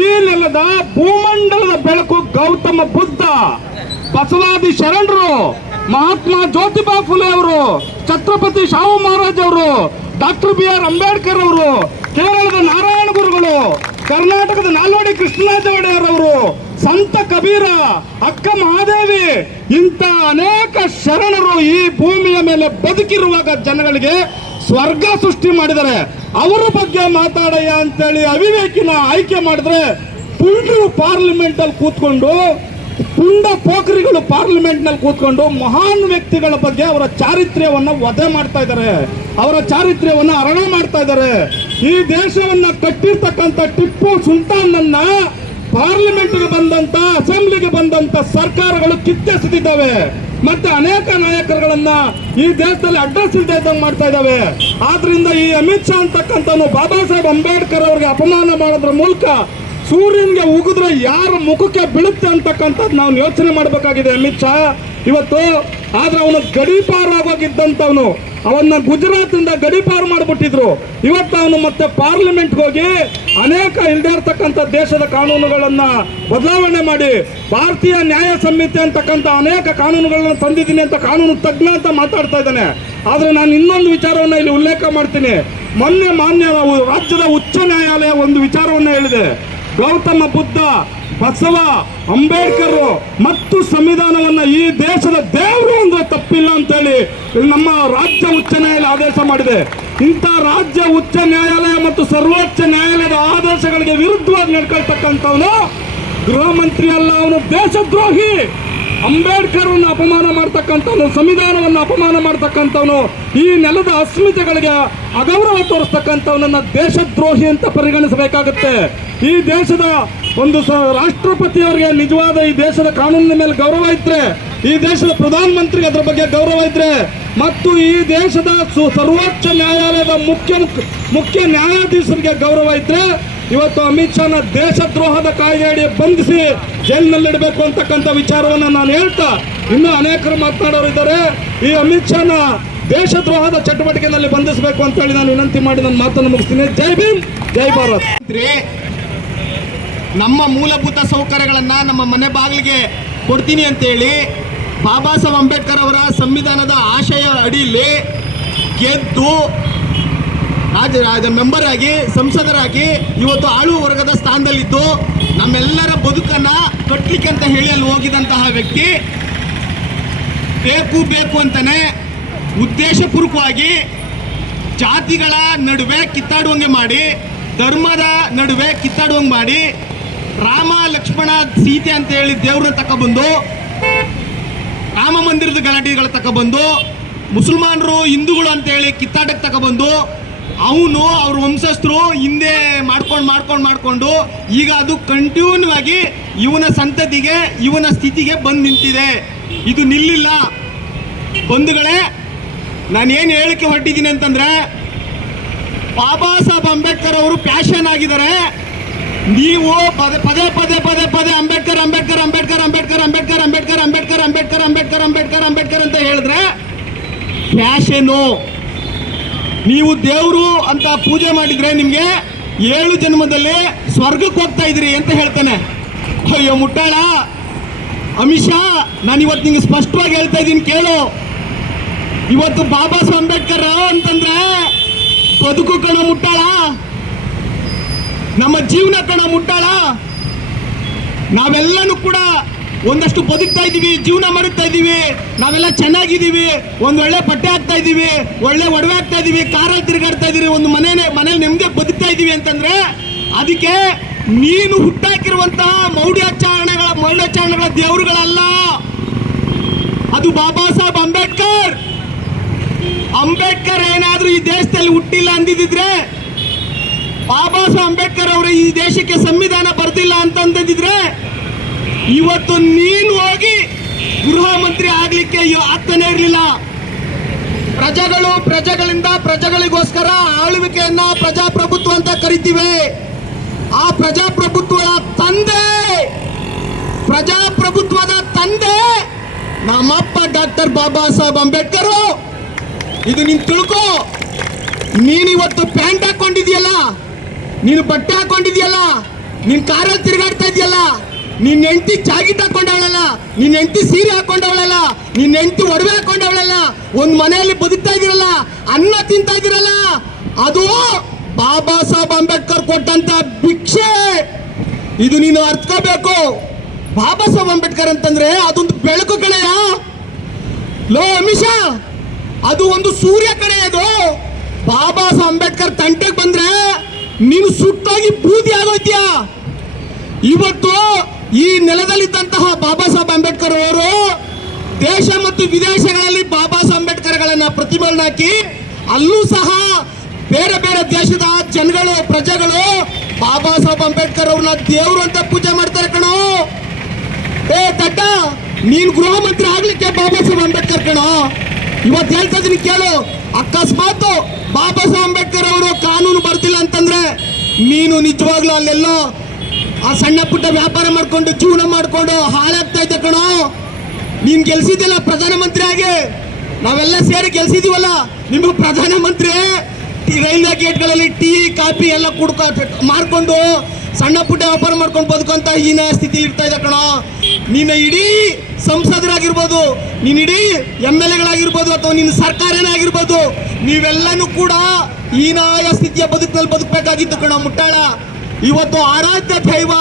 ಈ ನೆಲದ ಭೂಮಂಡಲದ ಬೆಳಕು ಗೌತಮ ಬುದ್ಧ, ಬಸವಾದಿ ಶರಣರು, ಮಹಾತ್ಮ ಜ್ಯೋತಿಬಾ ಫುಲೆ ಅವರು, ಛತ್ರಪತಿ ಶಾಹು ಮಹಾರಾಜ್ ಅವರು, ಡಾಕ್ಟರ್ BR ಅಂಬೇಡ್ಕರ್ ಅವರು, ಕೇರಳದ ನಾರಾಯಣ ಗುರುಗಳು, ಕರ್ನಾಟಕದ ನಾಲ್ವಡಿ ಕೃಷ್ಣರಾಜ ಒಡೆಯರ್ ಅವರು, ಸಂತ ಕಬೀರ, ಅಕ್ಕ ಮಹಾದೇವಿ, ಇಂಥ ಅನೇಕ ಶರಣರು ಈ ಭೂಮಿಯ ಮೇಲೆ ಬದುಕಿರುವಾಗ ಜನಗಳಿಗೆ ಸ್ವರ್ಗ ಸೃಷ್ಟಿ ಮಾಡಿದ್ದಾರೆ. ಅವರ ಬಗ್ಗೆ ಮಾತಾಡಯ್ಯ ಅಂತೇಳಿ ಅವಿವೇಕಿನ ಆಯ್ಕೆ ಮಾಡಿದ್ರೆ ಪುಂಡ್ರು ಪಾರ್ಲಿಮೆಂಟ್ ಅಲ್ಲಿ ಕೂತ್ಕೊಂಡು, ಪುಂಡ ಪೋಖರಿಗಳು ಪಾರ್ಲಿಮೆಂಟ್ ನಲ್ಲಿ ಕೂತ್ಕೊಂಡು ಮಹಾನ್ ವ್ಯಕ್ತಿಗಳ ಬಗ್ಗೆ ಅವರ ಚಾರಿತ್ರ್ಯವನ್ನ ವಧೆ ಮಾಡ್ತಾ ಇದ್ದಾರೆ, ಅವರ ಚಾರಿತ್ರ್ಯವನ್ನ ಹರಣ ಮಾಡ್ತಾ ಇದ್ದಾರೆ. ಈ ದೇಶವನ್ನ ಕಟ್ಟಿರ್ತಕ್ಕಂಥ ಟಿಪ್ಪು ಸುಲ್ತಾನ್ನನ್ನ ಪಾರ್ಲಿಮೆಂಟ್ಗೆ ಬಂದಂತ, ಅಸೆಂಬ್ಲಿಗೆ ಬಂದಂತ ಸರ್ಕಾರಗಳು ಕಿತ್ತೆಸೆದಿದ್ದಾವೆ. ಮತ್ತೆ ಅನೇಕ ನಾಯಕರುಗಳನ್ನ ಈ ದೇಶದಲ್ಲಿ ಅಡ್ರೆಸ್ ಇಲ್ಲದೆ ಇದ್ದಂಗೆ ಮಾಡ್ತಾ ಇದ್ದಾವೆ. ಆದ್ರಿಂದ ಈ ಅಮಿತ್ ಶಾ ಅಂತಕ್ಕಂಥವ್ನು ಬಾಬಾ ಸಾಹೇಬ್ ಅಂಬೇಡ್ಕರ್ ಅವರಿಗೆ ಅಪಮಾನ ಮಾಡೋದ್ರ ಮೂಲಕ ಸೂರ್ಯನ್ಗೆ ಉಗಿದ್ರೆ ಯಾರ ಮುಖಕ್ಕೆ ಬೀಳುತ್ತೆ ಅಂತಕ್ಕಂಥದ್ದು ನಾವು ಯೋಚನೆ ಮಾಡಬೇಕಾಗಿದೆ ಅಮಿತ್ ಶಾ ಇವತ್ತು. ಆದ್ರೆ ಅವನು ಗಡೀಪಾರು ಆಗೋಗಿದ್ದಂಥವನು, ಅವನ್ನ ಗುಜರಾತ್ ಇಂದ ಗಡೀಪಾರು ಮಾಡಿಬಿಟ್ಟಿದ್ರು. ಇವತ್ತು ಅವನು ಮತ್ತೆ ಪಾರ್ಲಿಮೆಂಟ್ಗೆ ಹೋಗಿ ಅನೇಕ ಇಲ್ಲದೆ ಇರತಕ್ಕಂಥ ದೇಶದ ಕಾನೂನುಗಳನ್ನ ಬದಲಾವಣೆ ಮಾಡಿ ಭಾರತೀಯ ನ್ಯಾಯ ಸಂಹಿತೆ ಅಂತಕ್ಕಂಥ ಅನೇಕ ಕಾನೂನುಗಳನ್ನ ತಂದಿದ್ದೀನಿ ಅಂತ ಕಾನೂನು ತಜ್ಞ ಅಂತ ಮಾತಾಡ್ತಾ ಇದ್ದಾನೆ. ಆದ್ರೆ ನಾನು ಇನ್ನೊಂದು ವಿಚಾರವನ್ನ ಇಲ್ಲಿ ಉಲ್ಲೇಖ ಮಾಡ್ತೀನಿ. ಮೊನ್ನೆ ಮಾನ್ಯ ರಾಜ್ಯದ ಉಚ್ಚ ನ್ಯಾಯಾಲಯ ಒಂದು ವಿಚಾರವನ್ನ ಹೇಳಿದೆ. ಗೌತಮ ಬುದ್ಧ, ಬಸವ, ಅಂಬೇಡ್ಕರ್ ಮತ್ತು ಸಂವಿಧಾನವನ್ನ ಈ ದೇಶದ ದೇವರು ಅಂದ್ರೆ ತಪ್ಪಿಲ್ಲ ಅಂತೇಳಿ ನಮ್ಮ ರಾಜ್ಯ ಉಚ್ಚ ನ್ಯಾಯಾಲಯ ಆದೇಶ ಮಾಡಿದೆ. ಇಂಥ ರಾಜ್ಯ ಉಚ್ಚ ನ್ಯಾಯಾಲಯ ಮತ್ತು ಸರ್ವೋಚ್ಚ ನ್ಯಾಯಾಲಯದ ಆದೇಶಗಳಿಗೆ ವಿರುದ್ಧವಾಗಿ ನಡ್ಕೊಳ್ತಕ್ಕಂಥವನು ಗೃಹ ಮಂತ್ರಿ ಅಲ್ಲ, ಅವನು ದೇಶದ್ರೋಹಿ. ಅಂಬೇಡ್ಕರ್ ಅನ್ನು ಅಪಮಾನ ಮಾಡ್ತಕ್ಕಂಥವನು, ಸಂವಿಧಾನವನ್ನು ಅಪಮಾನ ಮಾಡ್ತಕ್ಕಂಥವನು, ಈ ನೆಲದ ಅಸ್ಮಿತೆಗಳಿಗೆ ಅಗೌರವ ತೋರಿಸ್ತಕ್ಕಂಥವನನ್ನ ದೇಶದ್ರೋಹಿ ಅಂತ ಪರಿಗಣಿಸಬೇಕಾಗುತ್ತೆ. ಈ ದೇಶದ ಒಂದು ರಾಷ್ಟ್ರಪತಿಯವರಿಗೆ ನಿಜವಾದ ಈ ದೇಶದ ಕಾನೂನಿನ ಮೇಲೆ ಗೌರವ ಇದ್ರೆ, ಈ ದೇಶದ ಪ್ರಧಾನ ಮಂತ್ರಿಗೆ ಅದರ ಬಗ್ಗೆ ಗೌರವ ಇದ್ರೆ, ಮತ್ತು ಈ ದೇಶದ ಸರ್ವೋಚ್ಚ ನ್ಯಾಯಾಲಯದ ಮುಖ್ಯ ನ್ಯಾಯಾಧೀಶರಿಗೆ ಗೌರವ ಇದ್ರೆ, ಇವತ್ತು ಅಮಿತ್ ಶಾನ ದೇಶದ್ರೋಹದ ಕಾಯ್ದೆಯಡಿ ಬಂಧಿಸಿ ಜೈಲಿನಲ್ಲಿಡಬೇಕು ಅಂತಕ್ಕಂಥ ವಿಚಾರವನ್ನು ನಾನು ಹೇಳ್ತಾ, ಇನ್ನೂ ಅನೇಕರು ಮಾತನಾಡೋರು ಇದ್ದಾರೆ. ಈ ಅಮಿತ್ ಶಾನ ದೇಶದ್ರೋಹದ ಚಟುವಟಿಕೆಯಲ್ಲಿ ಬಂಧಿಸಬೇಕು ಅಂತ ಹೇಳಿ ನಾನು ವಿನಂತಿ ಮಾಡಿ ನನ್ನ ಮಾತನ್ನು ಮುಗಿಸ್ತೀನಿ. ಜೈ ಭೀಮ್, ಜೈ ಭಾರತ್. ನಮ್ಮ ಮೂಲಭೂತ ಸೌಕರ್ಯಗಳನ್ನ ನಮ್ಮ ಮನೆ ಬಾಗಿಲಿಗೆ ಕೊಡ್ತೀನಿ ಅಂತೇಳಿ ಬಾಬಾ ಸಾಹೇಬ್ ಅಂಬೇಡ್ಕರ್ ಅವರ ಸಂವಿಧಾನದ ಆಶಯ ಅಡಿಯಲ್ಲಿ ಗೆದ್ದು ಮೆಂಬರ್ ಆಗಿ, ಸಂಸದರಾಗಿ ಇವತ್ತು ಆಳುವ ವರ್ಗದ ಸ್ಥಾನದಲ್ಲಿದ್ದು ನಮ್ಮೆಲ್ಲರ ಬದುಕನ್ನ ಕಟ್ಟಲಿಕ್ಕೆ ಅಂತ ಹೇಳಿ ಅಲ್ಲಿ ಹೋಗಿದಂತಹ ವ್ಯಕ್ತಿ ಬೇಕು ಅಂತಾನೆ ಉದ್ದೇಶಪೂರ್ವಕವಾಗಿ ಜಾತಿಗಳ ನಡುವೆ ಕಿತ್ತಾಡುವಂಗೆ ಮಾಡಿ, ಧರ್ಮದ ನಡುವೆ ಕಿತ್ತಾಡುವಂಗೆ ಮಾಡಿ, ರಾಮ ಲಕ್ಷ್ಮಣ ಸೀತೆ ಅಂತ ಹೇಳಿ ದೇವ್ರನ್ನ ತಗೊಬಂದು, ರಾಮ ಮಂದಿರದ ಗಲಾಟೆಗಳ ತಗೊಬಂದು, ಮುಸಲ್ಮಾನರು ಹಿಂದೂಗಳು ಅಂತ ಹೇಳಿ ಕಿತ್ತಾಟಕ್ಕೆ ತಗೊಬಂದು, ಅವನು ಅವ್ರ ವಂಶಸ್ಥರು ಹಿಂದೆ ಮಾಡ್ಕೊಂಡು ಈಗ ಅದು ಕಂಟಿನ್ಯೂ ಆಗಿ ಇವನ ಸಂತತಿಗೆ, ಇವನ ಸ್ಥಿತಿಗೆ ಬಂದು ನಿಂತಿದೆ. ಇದು ನಿಲ್ಲಿಲ್ಲ ಬಂಧುಗಳೇ. ನಾನೇನು ಹೇಳಿಕೆ ಹೊರಟಿದ್ದೀನಿ ಅಂತಂದ್ರೆ, ಬಾಬಾ ಸಾಹೇಬ್ ಅಂಬೇಡ್ಕರ್ ಅವರು ಪ್ಯಾಷನ್ ಆಗಿದ್ದಾರೆ. ನೀವು ಪದೇ ಪದೇ ಅಂಬೇಡ್ಕರ್ ಅಂಬೇಡ್ಕರ್ ಅಂಬೇಡ್ಕರ್ ಅಂಬೇಡ್ಕರ್ ಅಂಬೇಡ್ಕರ್ ಅಂಬೇಡ್ಕರ್ ಅಂಬೇಡ್ಕರ್ ಅಂಬೇಡ್ಕರ್ ಅಂಬೇಡ್ಕರ್ ಅಂಬೇಡ್ಕರ್ ಅಂಬೇಡ್ಕರ್ ಅಂತ ಹೇಳಿದ್ರೆ ಪ್ಯಾಷನು. ನೀವು ದೇವರು ಅಂತ ಪೂಜೆ ಮಾಡಿದ್ರೆ ನಿಮಗೆ 7 ಜನ್ಮದಲ್ಲಿ ಸ್ವರ್ಗಕ್ಕೆ ಹೋಗ್ತಾ ಇದ್ರಿ ಅಂತ ಹೇಳ್ತಾನೆ. ಅಯ್ಯೋ ಮುಟ್ಟಾಳ ಅಮಿತ್ ಶಾ, ನಾನು ಇವತ್ತು ನಿಂಗೆ ಸ್ಪಷ್ಟವಾಗಿ ಹೇಳ್ತಾ ಇದ್ದೀನಿ ಕೇಳು. ಇವತ್ತು ಬಾಬಾ ಸಾಹೇಬ್ ಅಂಬೇಡ್ಕರ್ ಅಂತಂದ್ರೆ ಬದುಕು ಕಣ ಮುಟ್ಟಾಳ, ನಮ್ಮ ಜೀವನ ಕಣ ಮುಟ್ಟಾಳ. ನಾವೆಲ್ಲನೂ ಕೂಡ ಒಂದಷ್ಟು ಬದುಕ್ತಾ ಇದ್ದೀವಿ, ಜೀವನ ಮಾಡುತ್ತಾ ಇದ್ದೀವಿ, ನಾವೆಲ್ಲ ಚೆನ್ನಾಗಿದ್ದೀವಿ, ಒಂದು ಒಳ್ಳೆ ಬಟ್ಟೆ ಹಾಕ್ತಾ ಇದ್ದೀವಿ, ಒಳ್ಳೆ ಒಡವೆ ಹಾಕ್ತಾ ಇದ್ದೀವಿ, ಕಾರಲ್ಲಿ ತಿರುಗಾಡ್ತಾ ಇದ್ದೀವಿ, ಒಂದು ಮನೇಲಿ ನೆಮ್ಮದಿ ಬದುಕ್ತಾ ಇದ್ದೀವಿ ಅಂತಂದ್ರೆ ಅದಕ್ಕೆ ನೀನು ಹುಟ್ಟಾಕಿರುವಂತಹ ಮೌಢ್ಯಾಚರಣೆಗಳ ದೇವರುಗಳಲ್ಲ. ಅದು ಬಾಬಾ ಸಾಹೇಬ್ ಅಂಬೇಡ್ಕರ್ ಏನಾದ್ರೂ ಈ ದೇಶದಲ್ಲಿ ಹುಟ್ಟಿಲ್ಲ ಅಂದಿದ್ರೆ, ಬಾಬಾ ಸಾಹೇಬ್ ಅಂಬೇಡ್ಕರ್ ಅವರು ಈ ದೇಶಕ್ಕೆ ಸಂವಿಧಾನ ಬರ್ದಿಲ್ಲ ಅಂತಂದಿದ್ರೆ ಇವತ್ತು ನೀನು ಹೋಗಿ ಗೃಹ ಮಂತ್ರಿ ಆಗ್ಲಿಕ್ಕೆ ಆಗ್ತಾನೆ ಇರಲಿಲ್ಲ. ಪ್ರಜೆಗಳಿಂದ ಪ್ರಜೆಗಳಿಗೋಸ್ಕರ ಆಳ್ವಿಕೆಯನ್ನ ಪ್ರಜಾಪ್ರಭುತ್ವ ಅಂತ ಕರಿತೀವಿ. ಆ ಪ್ರಜಾಪ್ರಭುತ್ವದ ತಂದೆ ನಮ್ಮಪ್ಪ ಡಾಕ್ಟರ್ ಬಾಬಾ ಸಾಹೇಬ್ ಅಂಬೇಡ್ಕರ್. ಇದು ನೀನು ತಿಳ್ಕೊ. ನೀನಿವತ್ತು ಪ್ಯಾಂಟ್ ಹಾಕೊಂಡಿದ್ಯಲ್ಲ, ನೀನು ಬಟ್ಟೆ ಹಾಕೊಂಡಿದ್ಯಲ್ಲ, ನೀನ್ ಕಾರಲ್ಲಿ ತಿರುಗಾಡ್ತಾ ಇದೆಯಲ್ಲ, ನಿನ್ನ ಹೆಂಡತಿ ಜಾಕೆಟ್ ಹಾಕೊಂಡವಳಲ್ಲ, ನಿನ್ನ ಹೆಂಡತಿ ಸೀರೆ ಹಾಕೊಂಡವಳಲ್ಲ, ನಿನ್ನ ಹೆಂಡತಿ ಒಡವೆ ಹಾಕೊಂಡವಳಲ್ಲ, ಒಂದು ಮನೆಯಲ್ಲಿ ಬದುಕ್ತಾ ಇದಿರಲ್ಲ, ಅನ್ನ ತಿಂತಾ ಇದಿರಲ್ಲ, ಅದು ಬಾಬಾ ಸಾಹೇಬ್ ಅಂಬೇಡ್ಕರ್ ಕೊಟ್ಟಂತ ಭಿಕ್ಷೆ. ಇದು ನೀನು ಅರ್ಥಕೋಬೇಕು. ಬಾಬಾ ಸಾಹೇಬ್ ಅಂಬೇಡ್ಕರ್ ಅಂತಂದ್ರೆ ಅದೊಂದು ಬೆಳಕು ಕಣೆಯ. ಲೋ ಅಮಿತ್ ಶಾ, ಅದು ಒಂದು ಸೂರ್ಯ ಕಣೆ. ಅದು ಬಾಬಾ ಸಾಹೇಬ್ ಅಂಬೇಡ್ಕರ್ ತಂಟೆಗೆ ಬಂದ್ರೆ ನೀನು ಸುಟ್ಟಾಗಿ ಬೂದಿ ಆಗೋಯ್ತೀಯ. ಇವತ್ತು ಈ ನೆಲದಲ್ಲಿದ್ದಂತಹ ಬಾಬಾ ಸಾಹೇಬ್ ಅಂಬೇಡ್ಕರ್ ಅವರು ದೇಶ ಮತ್ತು ವಿದೇಶಗಳಲ್ಲಿ ಬಾಬಾ ಸಾಹೇಬ್ ಅಂಬೇಡ್ಕರ್ಗಳನ್ನ ಪ್ರತಿಮೆಗಳನ್ನ ಹಾಕಿ ಅಲ್ಲೂ ಸಹ ಬೇರೆ ಬೇರೆ ದೇಶದ ಜನಗಳು ಪ್ರಜೆಗಳು ಬಾಬಾ ಸಾಹೇಬ್ ಅಂಬೇಡ್ಕರ್ ಅವ್ರನ್ನ ದೇವರು ಅಂತ ಪೂಜೆ ಮಾಡ್ತಾರೆ ಕಣೋ. ಏ ತಟ್ಟ, ನೀನ್ ಗೃಹ ಮಂತ್ರಿ ಆಗ್ಲಿಕ್ಕೆ ಬಾಬಾ ಸಾಹೇಬ್ ಅಂಬೇಡ್ಕರ್ ಕಣೋ. ಇವತ್ತು ಹೇಳ್ತಾ ಇದೀನಿ ಕೇಳು, ಅಕಸ್ಮಾತ್ ಬಾಬಾ ಸಾಹೇಬ್ ಅಂಬೇಡ್ಕರ್ ಅವರು ಕಾನೂನು ಬರ್ತಿಲ್ಲ ಅಂತಂದ್ರೆ ನೀನು ನಿಜವಾಗ್ಲೂ ಅಲ್ಲೆಲ್ಲೋ ಆ ಸಣ್ಣ ಪುಟ್ಟ ವ್ಯಾಪಾರ ಮಾಡ್ಕೊಂಡು ಜೀವನ ಮಾಡ್ಕೊಂಡು ಹಾಳಾಗ್ತಾ ಇದ್ದೆ ಕಣೋ. ನೀನ್ ಗೆಲ್ಸಿದ್ದಿಲ್ಲ ಪ್ರಧಾನಮಂತ್ರಿ ಆಗಿ, ನಾವೆಲ್ಲ ಸೇರಿ ಗೆಲ್ಸಿದೀವಲ್ಲ ನಿಮ್ಗೆ ಪ್ರಧಾನಮಂತ್ರಿ. ರೈಲ್ವೆ ಗೇಟ್ಗಳಲ್ಲಿ ಟೀ ಕಾಫಿ ಎಲ್ಲ ಮಾರ್ಕೊಂಡು ಸಣ್ಣ ಪುಟ್ಟ ವ್ಯಾಪಾರ ಮಾಡ್ಕೊಂಡು ಬದುಕಂತ ಹೀನ ಸ್ಥಿತಿ ಇರ್ತಾ ಇದೆ ಕಣೋ. ನೀನು ಇಡೀ ಸಂಸದರಾಗಿರ್ಬೋದು, ನೀನು ಇಡೀ MLA ಗಳಾಗಿರ್ಬೋದು, ಅಥವಾ ನಿನ್ನ ಸರ್ಕಾರನೇ ಆಗಿರ್ಬೋದು, ನೀವೆಲ್ಲನೂ ಕೂಡ ಹೀನಾಯ ಸ್ಥಿತಿಯ ಬದುಕಿನಲ್ಲಿ ಬದುಕಬೇಕಾಗಿತ್ತು ಕಣೋ ಮುಟ್ಟಾಳ. ಇವತ್ತು ಆರಾಧ್ಯ ದೈವ,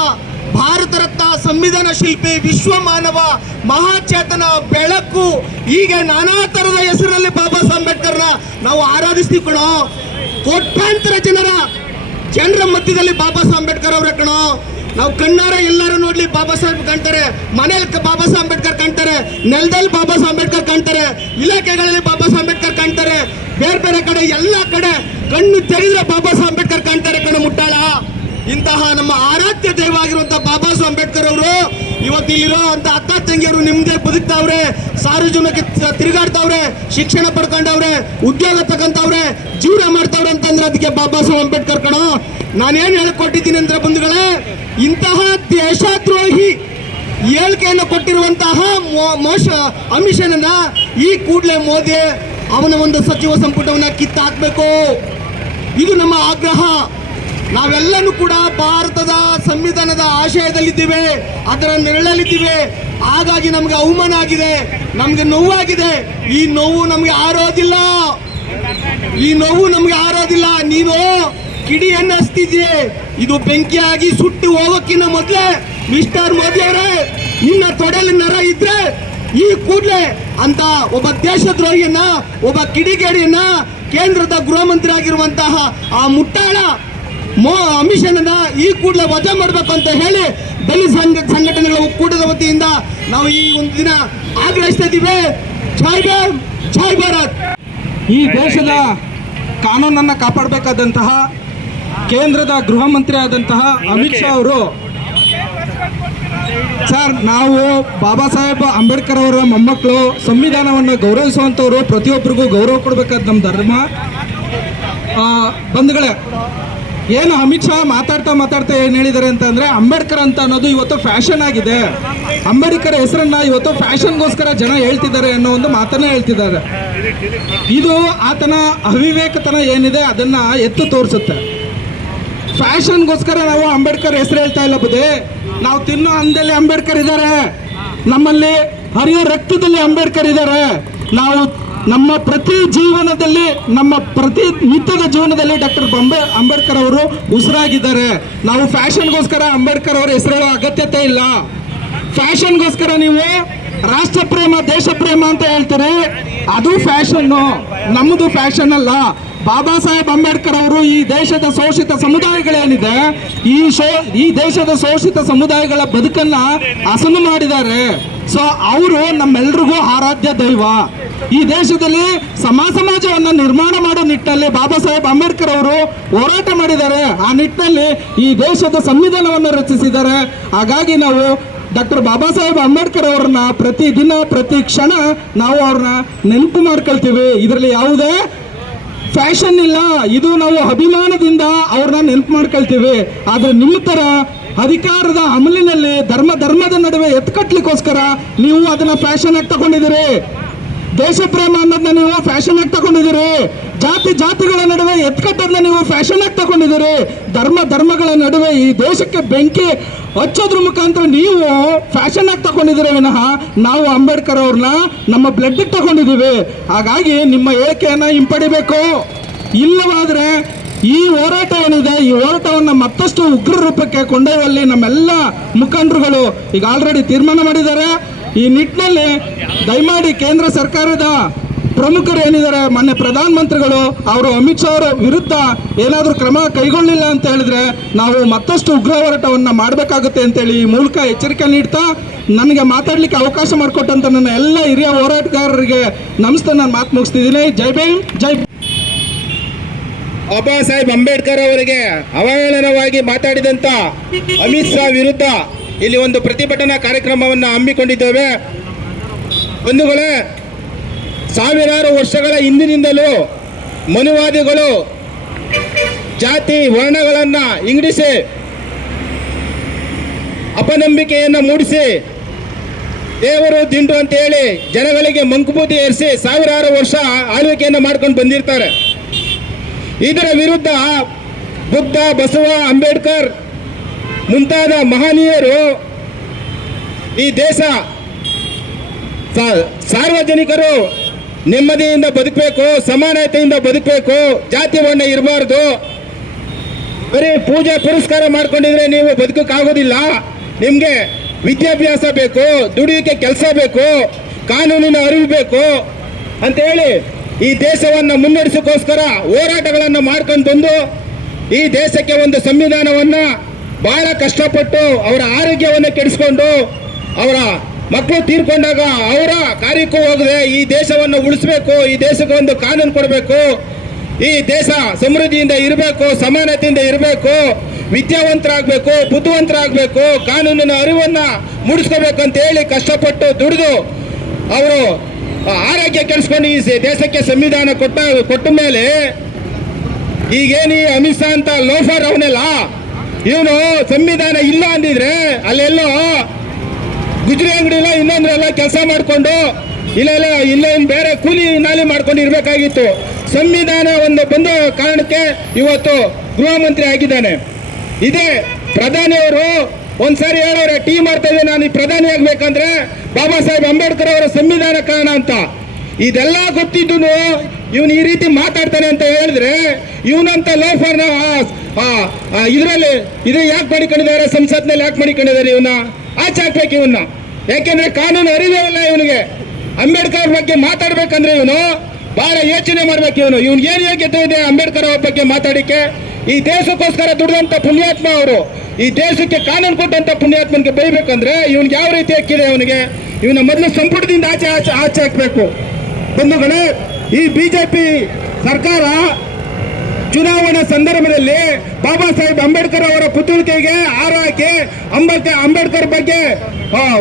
ಭಾರತ ರತ್ನ, ಸಂವಿಧಾನ ಶಿಲ್ಪಿ, ವಿಶ್ವ ಮಾನವ, ಮಹಾಚೇತನ, ಬೆಳಕು, ಹೀಗೆ ನಾನಾ ತರದ ಹೆಸರಿನಲ್ಲಿ ಬಾಬಾ ಸಾಹೇಬ್ ಅಂಬೇಡ್ಕರ್ನ ನಾವು ಆರಾಧಿಸ್ತೀವಿ ಕಣೋ. ಕೋಟ್ಯಾಂತರ ಜನರ ಮಧ್ಯದಲ್ಲಿ ಬಾಬಾ ಸಾಹೇಬ್ ಅಂಬೇಡ್ಕರ್ ಅವರೇ ಕಣೋ. ನಾವು ಕಣ್ಣಾರ ಎಲ್ಲರೂ ನೋಡ್ಲಿ ಬಾಬಾ ಸಾಹೇಬ್ ಕಾಣ್ತಾರೆ, ಮನೇಲಿ ಬಾಬಾ ಸಾಹೇಬ್ ಅಂಬೇಡ್ಕರ್ ಕಾಣ್ತಾರೆ, ನೆಲದಲ್ಲಿ ಬಾಬಾ ಸಾಹೇಬ್ ಅಂಬೇಡ್ಕರ್ ಕಾಣ್ತಾರೆ, ಇಲಾಖೆಗಳಲ್ಲಿ ಬಾಬಾ ಸಾಹೇಬ್ ಅಂಬೇಡ್ಕರ್ ಕಾಣ್ತಾರೆ, ಬೇರೆ ಬೇರೆ ಕಡೆ ಎಲ್ಲ ಕಡೆ ಕಣ್ಣು ತೆಗೆದ್ರೆ ಬಾಬಾ ಸಾಹೇಬ್ ಅಂಬೇಡ್ಕರ್ ಕಾಣ್ತಾರೆ ಕಣೋ ಮುಟ್ಟಾಳ. ಇಂತಹ ನಮ್ಮ ಆರಾಧ್ಯ ದೈವ ಆಗಿರುವಂತಹ ಬಾಬಾ ಸಾಹೇಬ್ ಅಂಬೇಡ್ಕರ್ ಅವರು ಇವತ್ತು ಇಲ್ಲಿರೋ ಅಂತ ಅಕ್ಕ ತಂಗಿಯವರು ನಿಮ್ದೇ ಬದುಕ್ತಾವ್ರೆ, ಸಾರ್ವಜನಿಕ ತಿರುಗಾಡ್ತಾವ್ರೆ, ಶಿಕ್ಷಣ ಪಡ್ಕೊಂಡವ್ರೆ, ಉದ್ಯೋಗ ತಗೊಂತವ್ರೆ, ಜೀವನ ಮಾಡ್ತಾವ್ರೆ ಅಂತಂದ್ರೆ ಅದಕ್ಕೆ ಬಾಬಾ ಸಾಹೇಬ್ ಅಂಬೇಡ್ಕರ್ ಕಣೋ. ನಾನೇನು ಹೇಳ್ಕೊಟ್ಟಿದ್ದೀನಿ ಅಂದ್ರೆ ಬಂಧುಗಳೇ, ಇಂತಹ ದೇಶದ್ರೋಹಿ ಹೇಳಿಕೆಯನ್ನು ಕೊಟ್ಟಿರುವಂತಹ ಅಮಿತ್ ಶಾನನ್ನ ಈ ಕೂಡಲೇ ಮೋದಿ ಅವನ ಒಂದು ಸಚಿವ ಸಂಪುಟವನ್ನ ಕಿತ್ತಾಕ್ಬೇಕು. ಇದು ನಮ್ಮ ಆಗ್ರಹ. ನಾವೆಲ್ಲನೂ ಕೂಡ ಭಾರತದ ಸಂವಿಧಾನದ ಆಶಯದಲ್ಲಿದ್ದೇವೆ, ಅದರ ನೆರಳಲ್ಲಿದ್ದೇವೆ. ಹಾಗಾಗಿ ನಮ್ಗೆ ಅವಮಾನ ಆಗಿದೆ, ನಮ್ಗೆ ನೋವಾಗಿದೆ. ಈ ನೋವು ನಮ್ಗೆ ಆರೋದಿಲ್ಲ, ಈ ನೋವು ನಮ್ಗೆ ಆರೋದಿಲ್ಲ. ನೀನು ಕಿಡಿಯನ್ನ ಹಚ್ತಿದ್ಯೆ, ಇದು ಬೆಂಕಿಯಾಗಿ ಸುಟ್ಟು ಹೋಗೋಕ್ಕಿಂತ ಮೊದಲೇ ಮಿಸ್ಟರ್ ಮೋದಿ ಅವರೇ, ನಿನ್ನ ತೊಡೆಯಲ್ಲಿ ನರ ಇದ್ರೆ ಈ ಕೂಡಲೇ ಅಂತ ಒಬ್ಬ ದೇಶದ್ರೋಹಿಯನ್ನ, ಒಬ್ಬ ಕಿಡಿಗೇಡಿಯನ್ನ, ಕೇಂದ್ರದ ಗೃಹ ಮಂತ್ರಿ ಆಗಿರುವಂತಹ ಆ ಮುಟ್ಟಾಳ ಅಮಿತ್ ಶಾನನ್ನ ಈ ಕೂಡಲೇ ವಜಾ ಮಾಡಬೇಕು ಅಂತ ಹೇಳಿ ದಲಿತ ಸಂಘಟನೆಗಳ ಒಕ್ಕೂಟದ ವತಿಯಿಂದ ನಾವು ಈ ಒಂದು ದಿನ ಆಗ್ರಹಿಸ್ತಾ ಇದ್ದೀವಿ. ಜೈ ಭೀಮ್, ಜೈ ಭಾರತ್. ಈ ದೇಶದ ಕಾನೂನನ್ನು ಕಾಪಾಡಬೇಕಾದಂತಹ ಕೇಂದ್ರದ ಗೃಹ ಮಂತ್ರಿ ಆದಂತಹ ಅಮಿತ್ ಶಾ ಅವರು, ಸರ್, ನಾವು ಬಾಬಾ ಸಾಹೇಬ್ ಅಂಬೇಡ್ಕರ್ ಅವರ ಮೊಮ್ಮಕ್ಕಳು, ಸಂವಿಧಾನವನ್ನು ಗೌರವಿಸುವಂಥವ್ರು, ಪ್ರತಿಯೊಬ್ಬರಿಗೂ ಗೌರವ ಕೊಡಬೇಕಾದ ನಮ್ಮ ಧರ್ಮ. ಬಂಧುಗಳೇ, ಏನು ಅಮಿತ್ ಶಾ ಮಾತಾಡ್ತಾ ಏನು ಹೇಳಿದ್ದಾರೆ ಅಂತಂದರೆ, ಅಂಬೇಡ್ಕರ್ ಅಂತ ಅನ್ನೋದು ಇವತ್ತು ಫ್ಯಾಷನ್ ಆಗಿದೆ, ಅಂಬೇಡ್ಕರ್ ಹೆಸರನ್ನ ಇವತ್ತು ಫ್ಯಾಷನ್ಗೋಸ್ಕರ ಜನ ಹೇಳ್ತಿದ್ದಾರೆ ಅನ್ನೋ ಒಂದು ಮಾತನ್ನ ಹೇಳ್ತಿದ್ದಾರೆ. ಇದು ಆತನ ಅವಿವೇಕತನ ಏನಿದೆ ಅದನ್ನು ಎತ್ತು ತೋರಿಸುತ್ತೆ. ಫ್ಯಾಷನ್ಗೋಸ್ಕರ ನಾವು ಅಂಬೇಡ್ಕರ್ ಹೆಸರು ಹೇಳ್ತಾ ಇಲ್ಲ ಬುದೇ. ನಾವು ತಿನ್ನೋ ಅನ್ನದಲ್ಲಿ ಅಂಬೇಡ್ಕರ್ ಇದ್ದಾರೆ, ನಮ್ಮಲ್ಲಿ ಹರಿಯೋ ರಕ್ತದಲ್ಲಿ ಅಂಬೇಡ್ಕರ್ ಇದ್ದಾರೆ. ನಾವು ನಮ್ಮ ಪ್ರತಿ ಜೀವನದಲ್ಲಿ, ನಮ್ಮ ಪ್ರತಿ ನಿತ್ಯದ ಜೀವನದಲ್ಲಿ ಡಾಕ್ಟರ್ ಅಂಬೇಡ್ಕರ್ ಅವರು ಉಸಿರಾಗಿದ್ದಾರೆ. ನಾವು ಫ್ಯಾಷನ್ಗೋಸ್ಕರ ಅಂಬೇಡ್ಕರ್ ಅವರ ಹೆಸರು ಹೇಳೋ ಅಗತ್ಯತೆ ಇಲ್ಲ. ಫ್ಯಾಷನ್ಗೋಸ್ಕರ ನೀವು ರಾಷ್ಟ್ರ ಪ್ರೇಮ, ದೇಶ ಪ್ರೇಮ ಅಂತ ಹೇಳ್ತಾರೆ, ಅದು ಫ್ಯಾಷನ್ನು, ನಮ್ಮದು ಫ್ಯಾಷನ್ ಅಲ್ಲ. ಬಾಬಾ ಸಾಹೇಬ್ ಅಂಬೇಡ್ಕರ್ ಅವರು ಈ ದೇಶದ ಶೋಷಿತ ಸಮುದಾಯಗಳೇನಿದೆ, ಈ ದೇಶದ ಶೋಷಿತ ಸಮುದಾಯಗಳ ಬದುಕನ್ನ ಹಸನು ಮಾಡಿದ್ದಾರೆ. ಸೊ ಅವರು ನಮ್ಮೆಲ್ರಿಗೂ ಆರಾಧ್ಯ ದೈವ. ಈ ದೇಶದಲ್ಲಿ ಸಮಾಜವನ್ನು ನಿರ್ಮಾಣ ಮಾಡೋ ನಿಟ್ಟಿನಲ್ಲಿ ಬಾಬಾ ಸಾಹೇಬ್ ಅಂಬೇಡ್ಕರ್ ಅವರು ಹೋರಾಟ ಮಾಡಿದ್ದಾರೆ. ಆ ನಿಟ್ಟಿನಲ್ಲಿ ಈ ದೇಶದ ಸಂವಿಧಾನವನ್ನು ರಚಿಸಿದ್ದಾರೆ. ಹಾಗಾಗಿ ನಾವು ಡಾಕ್ಟರ್ ಬಾಬಾ ಸಾಹೇಬ್ ಅಂಬೇಡ್ಕರ್ ಅವ್ರನ್ನ ಪ್ರತಿ ದಿನ, ಪ್ರತಿ ಕ್ಷಣ ನಾವು ಅವ್ರನ್ನ ನೆನಪು ಮಾಡ್ಕೊಳ್ತೀವಿ. ಇದರಲ್ಲಿ ಯಾವುದೇ ಫ್ಯಾಷನ್ ಇಲ್ಲ. ಇದು ನಾವು ಅಭಿಮಾನದಿಂದ ಅವ್ರನ್ನ ನೆನಪು ಮಾಡ್ಕೊಳ್ತೀವಿ. ಆದ್ರೆ ನಿಮ್ಮ ತರ ಅಧಿಕಾರದ ಅಮಲಿನಲ್ಲಿ ಧರ್ಮದ ನಡುವೆ ಎತ್ಕಟ್ಲಿಕ್ಕೋಸ್ಕರ ನೀವು ಅದನ್ನ ಫ್ಯಾಷನ್ ಆಗಿ ತಗೊಂಡಿದ್ದೀರಿ. ದೇಶ ಪ್ರೇಮ ಅನ್ನೋದನ್ನ ನೀವು ಫ್ಯಾಷನ್ ಆಗಿ ತಗೊಂಡಿದ್ದೀರಿ. ಜಾತಿಗಳ ನಡುವೆ ಎತ್ಕಟ್ಟೋದನ್ನ ನೀವು ಫ್ಯಾಷನ್ ಆಗಿ ತಗೊಂಡಿದ್ದೀರಿ. ಧರ್ಮಗಳ ನಡುವೆ ಈ ದೇಶಕ್ಕೆ ಬೆಂಕಿ ಹಚ್ಚೋದ್ರ ಮುಖಾಂತರ ನೀವು ಫ್ಯಾಷನ್ ಆಗಿ ತಗೊಂಡಿದ್ದೀರಿ ವಿನಃ ನಾವು ಅಂಬೇಡ್ಕರ್ ಅವ್ರನ್ನ ನಮ್ಮ ಬ್ಲಡ್ ತಗೊಂಡಿದ್ದೀವಿ. ಹಾಗಾಗಿ ನಿಮ್ಮ ಹೇಳಿಕೆಯನ್ನ ಹಿಂಪಡಿಬೇಕು. ಇಲ್ಲವಾದ್ರೆ ಈ ಹೋರಾಟ ಏನಿದೆ, ಈ ಹೋರಾಟವನ್ನು ಮತ್ತಷ್ಟು ಉಗ್ರ ರೂಪಕ್ಕೆ ಕೊಂಡೊಯ್ಯುವಲ್ಲಿ ನಮ್ಮೆಲ್ಲ ಮುಖಂಡರುಗಳು ಈಗ ಆಲ್ರೆಡಿ ತೀರ್ಮಾನ ಮಾಡಿದ್ದಾರೆ. ಈ ನಿಟ್ಟಿನಲ್ಲಿ ದಯಮಾಡಿ ಕೇಂದ್ರ ಸರ್ಕಾರದ ಪ್ರಮುಖರು ಏನಿದ್ದಾರೆ, ಮಾನ್ಯ ಪ್ರಧಾನಮಂತ್ರಿಗಳು ಅವರು ಅಮಿತ್ ಶಾ ಅವರ ವಿರುದ್ಧ ಏನಾದರೂ ಕ್ರಮ ಕೈಗೊಳ್ಳಿಲ್ಲ ಅಂತ ಹೇಳಿದ್ರೆ ನಾವು ಮತ್ತಷ್ಟು ಉಗ್ರ ಹೋರಾಟವನ್ನು ಮಾಡಬೇಕಾಗುತ್ತೆ ಅಂತೇಳಿ ಈ ಮೂಲಕ ಎಚ್ಚರಿಕೆ ನೀಡ್ತಾ ನನಗೆ ಮಾತಾಡಲಿಕ್ಕೆ ಅವಕಾಶ ಮಾಡಿಕೊಟ್ಟಂತ ನನ್ನ ಎಲ್ಲ ಹಿರಿಯ ಹೋರಾಟಗಾರರಿಗೆ ನಮಸ್ತೆ, ನಾನು ಮಾತು ಮುಗಿಸ್ತಿದ್ದೀನಿ. ಜೈ ಭೀಮ್, ಜೈ ಬಾಬಾ ಸಾಹೇಬ್ ಅಂಬೇಡ್ಕರ್ ಅವರಿಗೆ ಅವಹೇಳನವಾಗಿ ಮಾತಾಡಿದಂಥ ಅಮಿತ್ ಶಾ ವಿರುದ್ಧ ಇಲ್ಲಿ ಒಂದು ಪ್ರತಿಭಟನಾ ಕಾರ್ಯಕ್ರಮವನ್ನು ಹಮ್ಮಿಕೊಂಡಿದ್ದೇವೆ. ಬಂಧುಗಳೇ, ಸಾವಿರಾರು ವರ್ಷಗಳ ಹಿಂದಿನಿಂದಲೂ ಮನುವಾದಿಗಳು ಜಾತಿ ವರ್ಣಗಳನ್ನು ಇಂಗಡಿಸಿ ಅಪನಂಬಿಕೆಯನ್ನು ಮೂಡಿಸಿ ದೇವರು ದಿಂಡು ಅಂತ ಹೇಳಿ ಜನಗಳಿಗೆ ಮಂಕುಬೂದಿ ಏರಿಸಿ ಸಾವಿರಾರು ವರ್ಷ ಆಳ್ವಿಕೆಯನ್ನು ಮಾಡ್ಕೊಂಡು ಬಂದಿರ್ತಾರೆ. ಇದರ ವಿರುದ್ಧ ಬುದ್ಧ, ಬಸವ, ಅಂಬೇಡ್ಕರ್ ಮುಂತಾದ ಮಹನೀಯರು ಈ ದೇಶ ಸಾರ್ವಜನಿಕರು ನೆಮ್ಮದಿಯಿಂದ ಬದುಕಬೇಕು, ಸಮಾನತೆಯಿಂದ ಬದುಕಬೇಕು, ಜಾತಿ ವರ್ಣ ಇರಬಾರ್ದು. ಬರೀ ಪೂಜೆ ಪುರಸ್ಕಾರ ಮಾಡ್ಕೊಂಡಿದ್ರೆ ನೀವು ಬದುಕಕ್ಕಾಗೋದಿಲ್ಲ. ನಿಮಗೆ ವಿದ್ಯಾಭ್ಯಾಸ ಬೇಕು, ದುಡಿಯೋಕೆ ಕೆಲಸ ಬೇಕು, ಕಾನೂನಿನ ಅರಿವು ಬೇಕು ಅಂತೇಳಿ ಈ ದೇಶವನ್ನು ಮುನ್ನಡೆಸೋಕ್ಕೋಸ್ಕರ ಹೋರಾಟಗಳನ್ನು ಮಾಡ್ಕೊಂಡು ಬಂದು ಈ ದೇಶಕ್ಕೆ ಒಂದು ಸಂವಿಧಾನವನ್ನು ಬಹಳ ಕಷ್ಟಪಟ್ಟು ಅವರ ಆರೋಗ್ಯವನ್ನು ಕೆಡಿಸ್ಕೊಂಡು ಅವರ ಮಕ್ಕಳು ತೀರ್ಕೊಂಡಾಗ ಅವರ ಕಾರ್ಯಕ್ಕೂ ಹೋಗದೆ ಈ ದೇಶವನ್ನು ಉಳಿಸ್ಬೇಕು, ಈ ದೇಶಕ್ಕೆ ಒಂದು ಕಾನೂನು ಕೊಡಬೇಕು, ಈ ದೇಶ ಸಮೃದ್ಧಿಯಿಂದ ಇರಬೇಕು, ಸಮಾನತೆಯಿಂದ ಇರಬೇಕು, ವಿದ್ಯಾವಂತರಾಗಬೇಕು, ಬುದ್ಧಿವಂತರಾಗಬೇಕು, ಕಾನೂನಿನ ಅರಿವನ್ನು ಮೂಡಿಸ್ಕೋಬೇಕು ಅಂತ ಹೇಳಿ ಕಷ್ಟಪಟ್ಟು ದುಡಿದು ಅವರು ಆರೋಗ್ಯ ಕೆಡಿಸ್ಕೊಂಡು ಈ ದೇಶಕ್ಕೆ ಸಂವಿಧಾನ ಕೊಟ್ಟ ಮೇಲೆ ಈಗೇನು ಅಮಿತ್ ಶಾ ಅಂತ ಲೋಫರ್ ಅವನೆಲ್ಲ ಇವನು ಸಂವಿಧಾನ ಇಲ್ಲ ಅಂದಿದ್ರೆ ಅಲ್ಲೆಲ್ಲೋ ಗುಜರಿ ಅಂಗಡಿಲ್ಲ ಇನ್ನೊಂದ್ರೆಲ್ಲ ಕೆಲಸ ಮಾಡಿಕೊಂಡು ಇಲ್ಲೇನು ಬೇರೆ ಕೂಲಿ ನಾಲಿ ಮಾಡ್ಕೊಂಡು ಇರಬೇಕಾಗಿತ್ತು. ಸಂವಿಧಾನ ಒಂದು ಬಂದ ಕಾರಣಕ್ಕೆ ಇವತ್ತು ಗೃಹ ಮಂತ್ರಿ ಆಗಿದ್ದಾನೆ. ಇದೇ ಪ್ರಧಾನಿಯವರು ಒಂದ್ಸಾರಿ ಹೇಳೋರೆ, ಟೀ ಮಾಡ್ತಾ ಇದ್ದೆ ನಾನು ಈ ಪ್ರಧಾನಿ ಆಗ್ಬೇಕಂದ್ರೆ ಬಾಬಾ ಸಾಹೇಬ್ ಅಂಬೇಡ್ಕರ್ ಅವರ ಸಂವಿಧಾನ ಕಾರಣ ಅಂತ. ಇದೆಲ್ಲ ಗೊತ್ತಿದ್ದು ಇವನು ಈ ರೀತಿ ಮಾತಾಡ್ತಾನೆ ಅಂತ ಹೇಳಿದ್ರೆ ಇವನಂತ ಲೋಫರ್ನ ಇದರಲ್ಲಿ ಯಾಕೆ ಮಾಡಿಕೊಂಡಿದ್ದಾರೆ, ಸಂಸತ್ನಲ್ಲಿ ಯಾಕೆ ಮಾಡಿಕೊಂಡಿದ್ದಾರೆ, ಇವನ್ನ ಆಚೆ ಹಾಕ್ಬೇಕು ಇವನ್ನ. ಯಾಕೆಂದ್ರೆ ಕಾನೂನು ಅರಿವೇ ಇಲ್ಲ ಇವನಿಗೆ. ಅಂಬೇಡ್ಕರ್ ಬಗ್ಗೆ ಮಾತಾಡ್ಬೇಕಂದ್ರೆ ಇವನು ಬಹಳ ಯೋಚನೆ ಮಾಡ್ಬೇಕು. ಇವನು ಏನ್ ಯೋಗ್ಯತೆ ಇದೆ ಅಂಬೇಡ್ಕರ್ ಅವ್ರ ಬಗ್ಗೆ ಮಾತಾಡಿಕೆ? ಈ ದೇಶಕ್ಕೋಸ್ಕರ ದುಡಿದಂತ ಪುಣ್ಯಾತ್ಮ ಅವರು, ಈ ದೇಶಕ್ಕೆ ಕಾನೂನು ಕೊಟ್ಟಂತ ಪುಣ್ಯಾತ್ಮನಿಗೆ ಬೈಬೇಕಂದ್ರೆ ಇವನ್ಗೆ ಯಾವ ರೀತಿ ಹಕ್ಕಿದೆ ಅವನಿಗೆ? ಇವನ ಮೊದಲು ಸಂಪುಟದಿಂದ ಆಚೆ ಹಾಕಬೇಕು. ಬಂಧುಗಳೇ, ಈ ಬಿಜೆಪಿ ಸರ್ಕಾರ ಚುನಾವಣಾ ಸಂದರ್ಭದಲ್ಲಿ ಬಾಬಾ ಸಾಹೇಬ್ ಅಂಬೇಡ್ಕರ್ ಅವರ ಪುತ್ಥಳಿಕೆಗೆ ಹಾರ ಹಾಕಿ ಅಂಬೇಡ್ಕರ್ ಬಗ್ಗೆ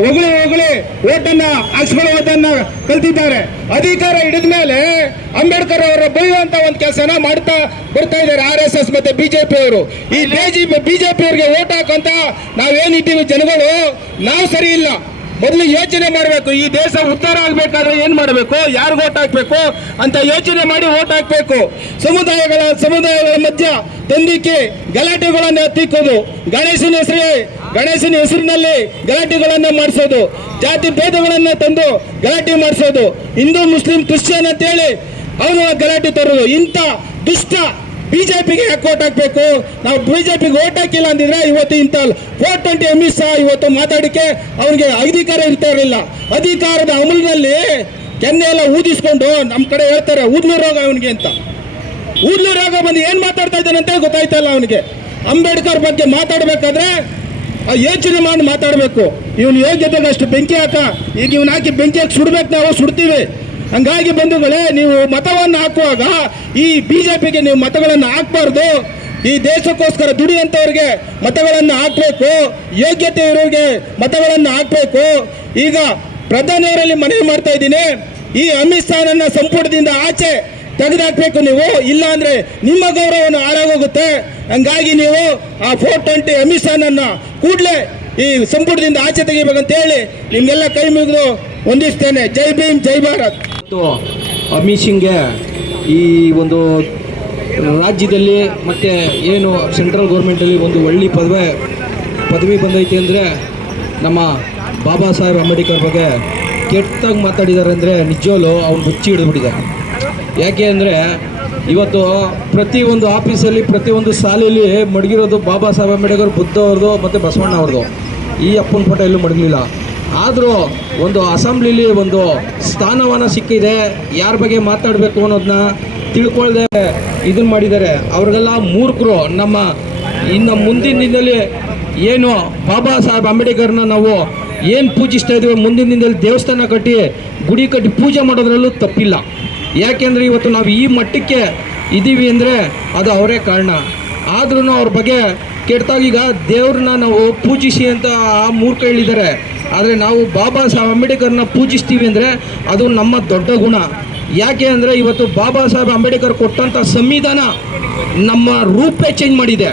ಹೊಗಳಿ ಓಟನ್ನ ಹಾಕ್ಸ್ಕೊಳ್ಳೋದನ್ನ ಕಲ್ತಿದ್ದಾರೆ. ಅಧಿಕಾರ ಹಿಡಿದ ಮೇಲೆ ಅಂಬೇಡ್ಕರ್ ಅವರ ಬೈಯುವಂತ ಒಂದು ಕೆಲಸನ ಮಾಡ್ತಾ ಬರ್ತಾ ಇದ್ದಾರೆ RSS ಮತ್ತೆ ಬಿಜೆಪಿ ಅವರು. ಈ ಬಿಜೆಪಿ ಅವರಿಗೆ ಓಟ್ ಹಾಕಂತ ನಾವೇನಿದ್ದೀವಿ ಜನಗಳು, ನಾವು ಸರಿ ಇಲ್ಲ. ಮೊದಲು ಯೋಚನೆ ಮಾಡಬೇಕು. ಈ ದೇಶ ಉದ್ಧಾರ ಆಗ್ಬೇಕಾದ್ರೆ ಏನ್ ಮಾಡಬೇಕು, ಯಾರು ಓಟ್ ಹಾಕ್ಬೇಕು ಅಂತ ಯೋಚನೆ ಮಾಡಿ ಓಟ್ ಹಾಕ್ಬೇಕು. ಸಮುದಾಯಗಳ ಮಧ್ಯ ತಂದಿಕ್ಕಿ ಗಲಾಟೆಗಳನ್ನು ಹತ್ತಿಕ್ಕೋದು, ಗಣೇಶನ ಹೆಸರಿನಲ್ಲಿ ಗಲಾಟೆಗಳನ್ನು ಮಾಡಿಸೋದು, ಜಾತಿ ಭೇದಗಳನ್ನ ತಂದು ಗಲಾಟೆ ಮಾಡಿಸೋದು, ಹಿಂದೂ ಮುಸ್ಲಿಂ ಕ್ರಿಶ್ಚಿಯನ್ ಅಂತ ಹೇಳಿ ಅವನು ಗಲಾಟೆ ತರೋದು. ಇಂಥ ದುಷ್ಟ ಬಿಜೆಪಿಗೆ ಯಾಕೆ ಓಟ್ ಹಾಕ್ಬೇಕು? ನಾವು ಬಿಜೆಪಿಗೆ ಓಟ್ ಹಾಕಿಲ್ಲ ಅಂದಿದ್ರೆ ಇವತ್ತು ಇಂಥ 420 ಅಮಿತ್ ಶಾ ಇವತ್ತು ಮಾತಾಡಿಕೆ ಅವನಿಗೆ ಅಧಿಕಾರ ಇರ್ತಾ ಇರಲಿಲ್ಲ. ಅಧಿಕಾರದ ಅಮಲಿನಲ್ಲಿ ಕೆನ್ನೆ ಎಲ್ಲ ಊದಿಸ್ಕೊಂಡು ನಮ್ಮ ಕಡೆ ಹೇಳ್ತಾರೆ ಊದ್ಲು ರೋಗ ಅವನಿಗೆ ಅಂತ. ಊದ್ಲು ರೋಗ ಬಂದು ಏನ್ ಮಾತಾಡ್ತಾ ಇದ್ದಾನೆ ಅಂತ ಗೊತ್ತಾಯ್ತಲ್ಲ ಅವನಿಗೆ. ಅಂಬೇಡ್ಕರ್ ಬಗ್ಗೆ ಮಾತಾಡ್ಬೇಕಾದ್ರೆ ಯೋಚನೆ ಮಾಡಿ ಮಾತಾಡಬೇಕು. ಇವನು ಯೋಗ್ಯತೆಗೆ ಅಷ್ಟು ಬೆಂಕಿ ಹಾಕ, ಈಗ ಇವನ್ ಹಾಕಿ ಬೆಂಕಿ ಹಾಕಿ ಸುಡ್ಬೇಕು, ನಾವು ಸುಡ್ತೀವಿ. ಹಂಗಾಗಿ ಬಂಧುಗಳೇ, ನೀವು ಮತವನ್ನು ಹಾಕುವಾಗ ಈ ಬಿಜೆಪಿಗೆ ನೀವು ಮತಗಳನ್ನು ಹಾಕಬಾರ್ದು. ಈ ದೇಶಕ್ಕೋಸ್ಕರ ದುಡಿಯಂತವ್ರಿಗೆ ಮತಗಳನ್ನು ಹಾಕಬೇಕು, ಯೋಗ್ಯತೆ ಇರೋರಿಗೆ ಮತಗಳನ್ನು ಹಾಕಬೇಕು. ಈಗ ಪ್ರಧಾನಿಯವರಲ್ಲಿ ಮನವಿ ಮಾಡ್ತಾ ಇದ್ದೀನಿ, ಈ ಅಮಿತ್ ಶಾನನ್ನ ಸಂಪುಟದಿಂದ ಆಚೆ ತೆಗೆದಾಕ್ಬೇಕು ನೀವು, ಇಲ್ಲ ಅಂದ್ರೆ ನಿಮ್ಮ ಗೌರವವನ್ನು ಹಾಳಾಗೋಗುತ್ತೆ. ಹಂಗಾಗಿ ನೀವು ಆ 420 ಅಮಿತ್ ಶಾನನ್ನ ಕೂಡಲೇ ಈ ಸಂಪುಟದಿಂದ ಆಚೆ ತೆಗಿಬೇಕಂತ ಹೇಳಿ ನಿಮ್ಗೆಲ್ಲ ಕೈ ಮುಗಿದು ವಂದಿಸ್ತೇನೆ. ಜೈ ಭೀಮ್, ಜೈ ಭಾರತ್. ಅಮಿತ್ ಸಿಂಗ್ಗೆ ಈ ಒಂದು ರಾಜ್ಯದಲ್ಲಿ ಮತ್ತು ಏನು ಸೆಂಟ್ರಲ್ ಗೌರ್ಮೆಂಟಲ್ಲಿ ಒಂದು ಒಳ್ಳೆ ಪದವಿ ಬಂದೈತೆ ಅಂದರೆ ನಮ್ಮ ಬಾಬಾ ಸಾಹೇಬ್ ಅಂಬೇಡ್ಕರ್ ಬಗ್ಗೆ ಕೆಟ್ಟಾಗಿ ಮಾತಾಡಿದ್ದಾರೆ ಅಂದರೆ ನಿಜವಲ್ಲೂ ಅವ್ನು ಹುಚ್ಚಿ ಹಿಡಿದ್ಬಿಟ್ಟಿದ್ದಾರೆ. ಯಾಕೆ ಅಂದರೆ ಇವತ್ತು ಪ್ರತಿಯೊಂದು ಆಫೀಸಲ್ಲಿ ಪ್ರತಿಯೊಂದು ಶಾಲೆಯಲ್ಲಿ ಮಡಗಿರೋದು ಬಾಬಾ ಸಾಹೇಬ್ ಅಂಬೇಡ್ಕರ್ ಬುದ್ಧ ಅವ್ರದ್ದು ಮತ್ತು ಬಸವಣ್ಣ ಅವ್ರದ್ದು. ಈ ಅಪ್ಪನ ಫೋಟೋ ಎಲ್ಲೂ ಮಡಗಲಿಲ್ಲ. ಆದರೂ ಒಂದು ಅಸೆಂಬ್ಲಿಲಿ ಒಂದು ಸ್ಥಾನಮಾನ ಸಿಕ್ಕಿದೆ, ಯಾರ ಬಗ್ಗೆ ಮಾತಾಡಬೇಕು ಅನ್ನೋದನ್ನ ತಿಳ್ಕೊಳ್ಳದೆ ಇದನ್ನು ಮಾಡಿದ್ದಾರೆ. ಅವ್ರಿಗೆಲ್ಲ ಮೂರ್ಖರು. ನಮ್ಮ ಇನ್ನು ಮುಂದಿನ ದಿನದಲ್ಲಿ ಏನು ಬಾಬಾ ಸಾಹೇಬ್ ಅಂಬೇಡ್ಕರ್ನ ನಾವು ಏನು ಪೂಜಿಸ್ತಾ ಇದ್ದೀವಿ, ಮುಂದಿನ ದಿನದಲ್ಲಿ ದೇವಸ್ಥಾನ ಕಟ್ಟಿ ಗುಡಿ ಕಟ್ಟಿ ಪೂಜೆ ಮಾಡೋದ್ರಲ್ಲೂ ತಪ್ಪಿಲ್ಲ. ಯಾಕೆಂದರೆ ಇವತ್ತು ನಾವು ಈ ಮಟ್ಟಕ್ಕೆ ಇದ್ದೀವಿ ಅಂದರೆ ಅದು ಅವರೇ ಕಾರಣ. ಆದ್ರೂ ಅವ್ರ ಬಗ್ಗೆ ಕೆಟ್ಟದಾಗೀಗ ದೇವ್ರನ್ನ ನಾವು ಪೂಜಿಸಿ ಅಂತ ಆ ಮೂರ್ಖ ಹೇಳಿದ್ದಾರೆ. ಆದರೆ ನಾವು ಬಾಬಾ ಸಾಹೇಬ್ ಅಂಬೇಡ್ಕರ್ನ ಪೂಜಿಸ್ತೀವಿ ಅಂದರೆ ಅದು ನಮ್ಮ ದೊಡ್ಡ ಗುಣ. ಯಾಕೆ ಅಂದರೆ ಇವತ್ತು ಬಾಬಾ ಸಾಹೇಬ್ ಅಂಬೇಡ್ಕರ್ ಕೊಟ್ಟಂಥ ಸಂವಿಧಾನ ನಮ್ಮ ರೂಪೇ ಚೇಂಜ್ ಮಾಡಿದೆ.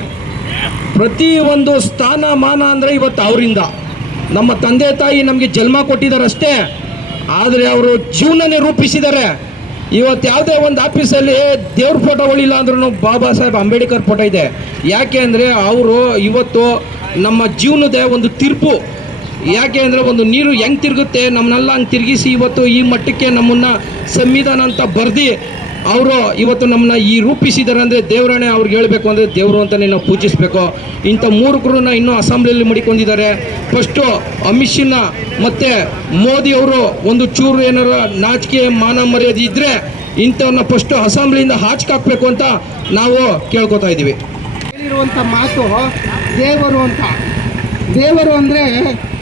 ಪ್ರತಿಯೊಂದು ಸ್ಥಾನಮಾನ ಅಂದರೆ ಇವತ್ತು ಅವರಿಂದ. ನಮ್ಮ ತಂದೆ ತಾಯಿ ನಮಗೆ ಜನ್ಮ ಕೊಟ್ಟಿದ್ದಾರೆ ಅಷ್ಟೇ, ಆದರೆ ಅವರು ಜೀವನನೇ ರೂಪಿಸಿದ್ದಾರೆ. ಇವತ್ತು ಯಾವುದೇ ಒಂದು ಆಫೀಸಲ್ಲಿ ದೇವ್ರ ಫೋಟೋಗಳಿಲ್ಲ ಅಂದ್ರೂ ಬಾಬಾ ಸಾಹೇಬ್ ಅಂಬೇಡ್ಕರ್ ಫೋಟೋ ಇದೆ. ಯಾಕೆ ಅಂದರೆ ಅವರು ಇವತ್ತು ನಮ್ಮ ಜೀವನದ ಒಂದು ತೀರ್ಪು. ಯಾಕೆ ಅಂದರೆ ಒಂದು ನೀರು ಹೆಂಗೆ ತಿರುಗುತ್ತೆ ನಮ್ಮನ್ನೆಲ್ಲ ಹಂಗೆ ತಿರುಗಿಸಿ ಇವತ್ತು ಈ ಮಟ್ಟಕ್ಕೆ ನಮ್ಮನ್ನು ಸಂವಿಧಾನ ಅಂತ ಬರೆದು ಅವರು ಇವತ್ತು ನಮ್ಮನ್ನ ಈ ರೂಪಿಸಿದ್ದಾರೆ. ಅಂದರೆ ದೇವರನ್ನೇ ಅವ್ರಿಗೆ ಹೇಳಬೇಕು ಅಂದರೆ ದೇವರು ಅಂತಲೇ ನಾವು ಪೂಜಿಸಬೇಕು. ಇಂಥ ಮೂರ್ಖರನ್ನ ಇನ್ನೂ ಅಸೆಂಬ್ಲಿಯಲ್ಲಿ ಮಡಿಕೊಂಡಿದ್ದಾರೆ. ಫಸ್ಟು ಅಮಿತ್ ಶಾ ಮತ್ತು ಮೋದಿ ಅವರು ಒಂದು ಚೂರು ಏನಾರ ನಾಚಿಕೆ ಮಾನ ಮರ್ಯಾದೆ ಇದ್ದರೆ ಇಂಥವ್ರನ್ನ ಫಸ್ಟು ಅಸೆಂಬ್ಲಿಯಿಂದ ಹಾಕಬೇಕು ಅಂತ ನಾವು ಕೇಳ್ಕೊತಾ ಇದ್ದೀವಿ. ಹೇಳಿರುವಂಥ ಮಾತು ದೇವರು ಅಂತ. ದೇವರು ಅಂದರೆ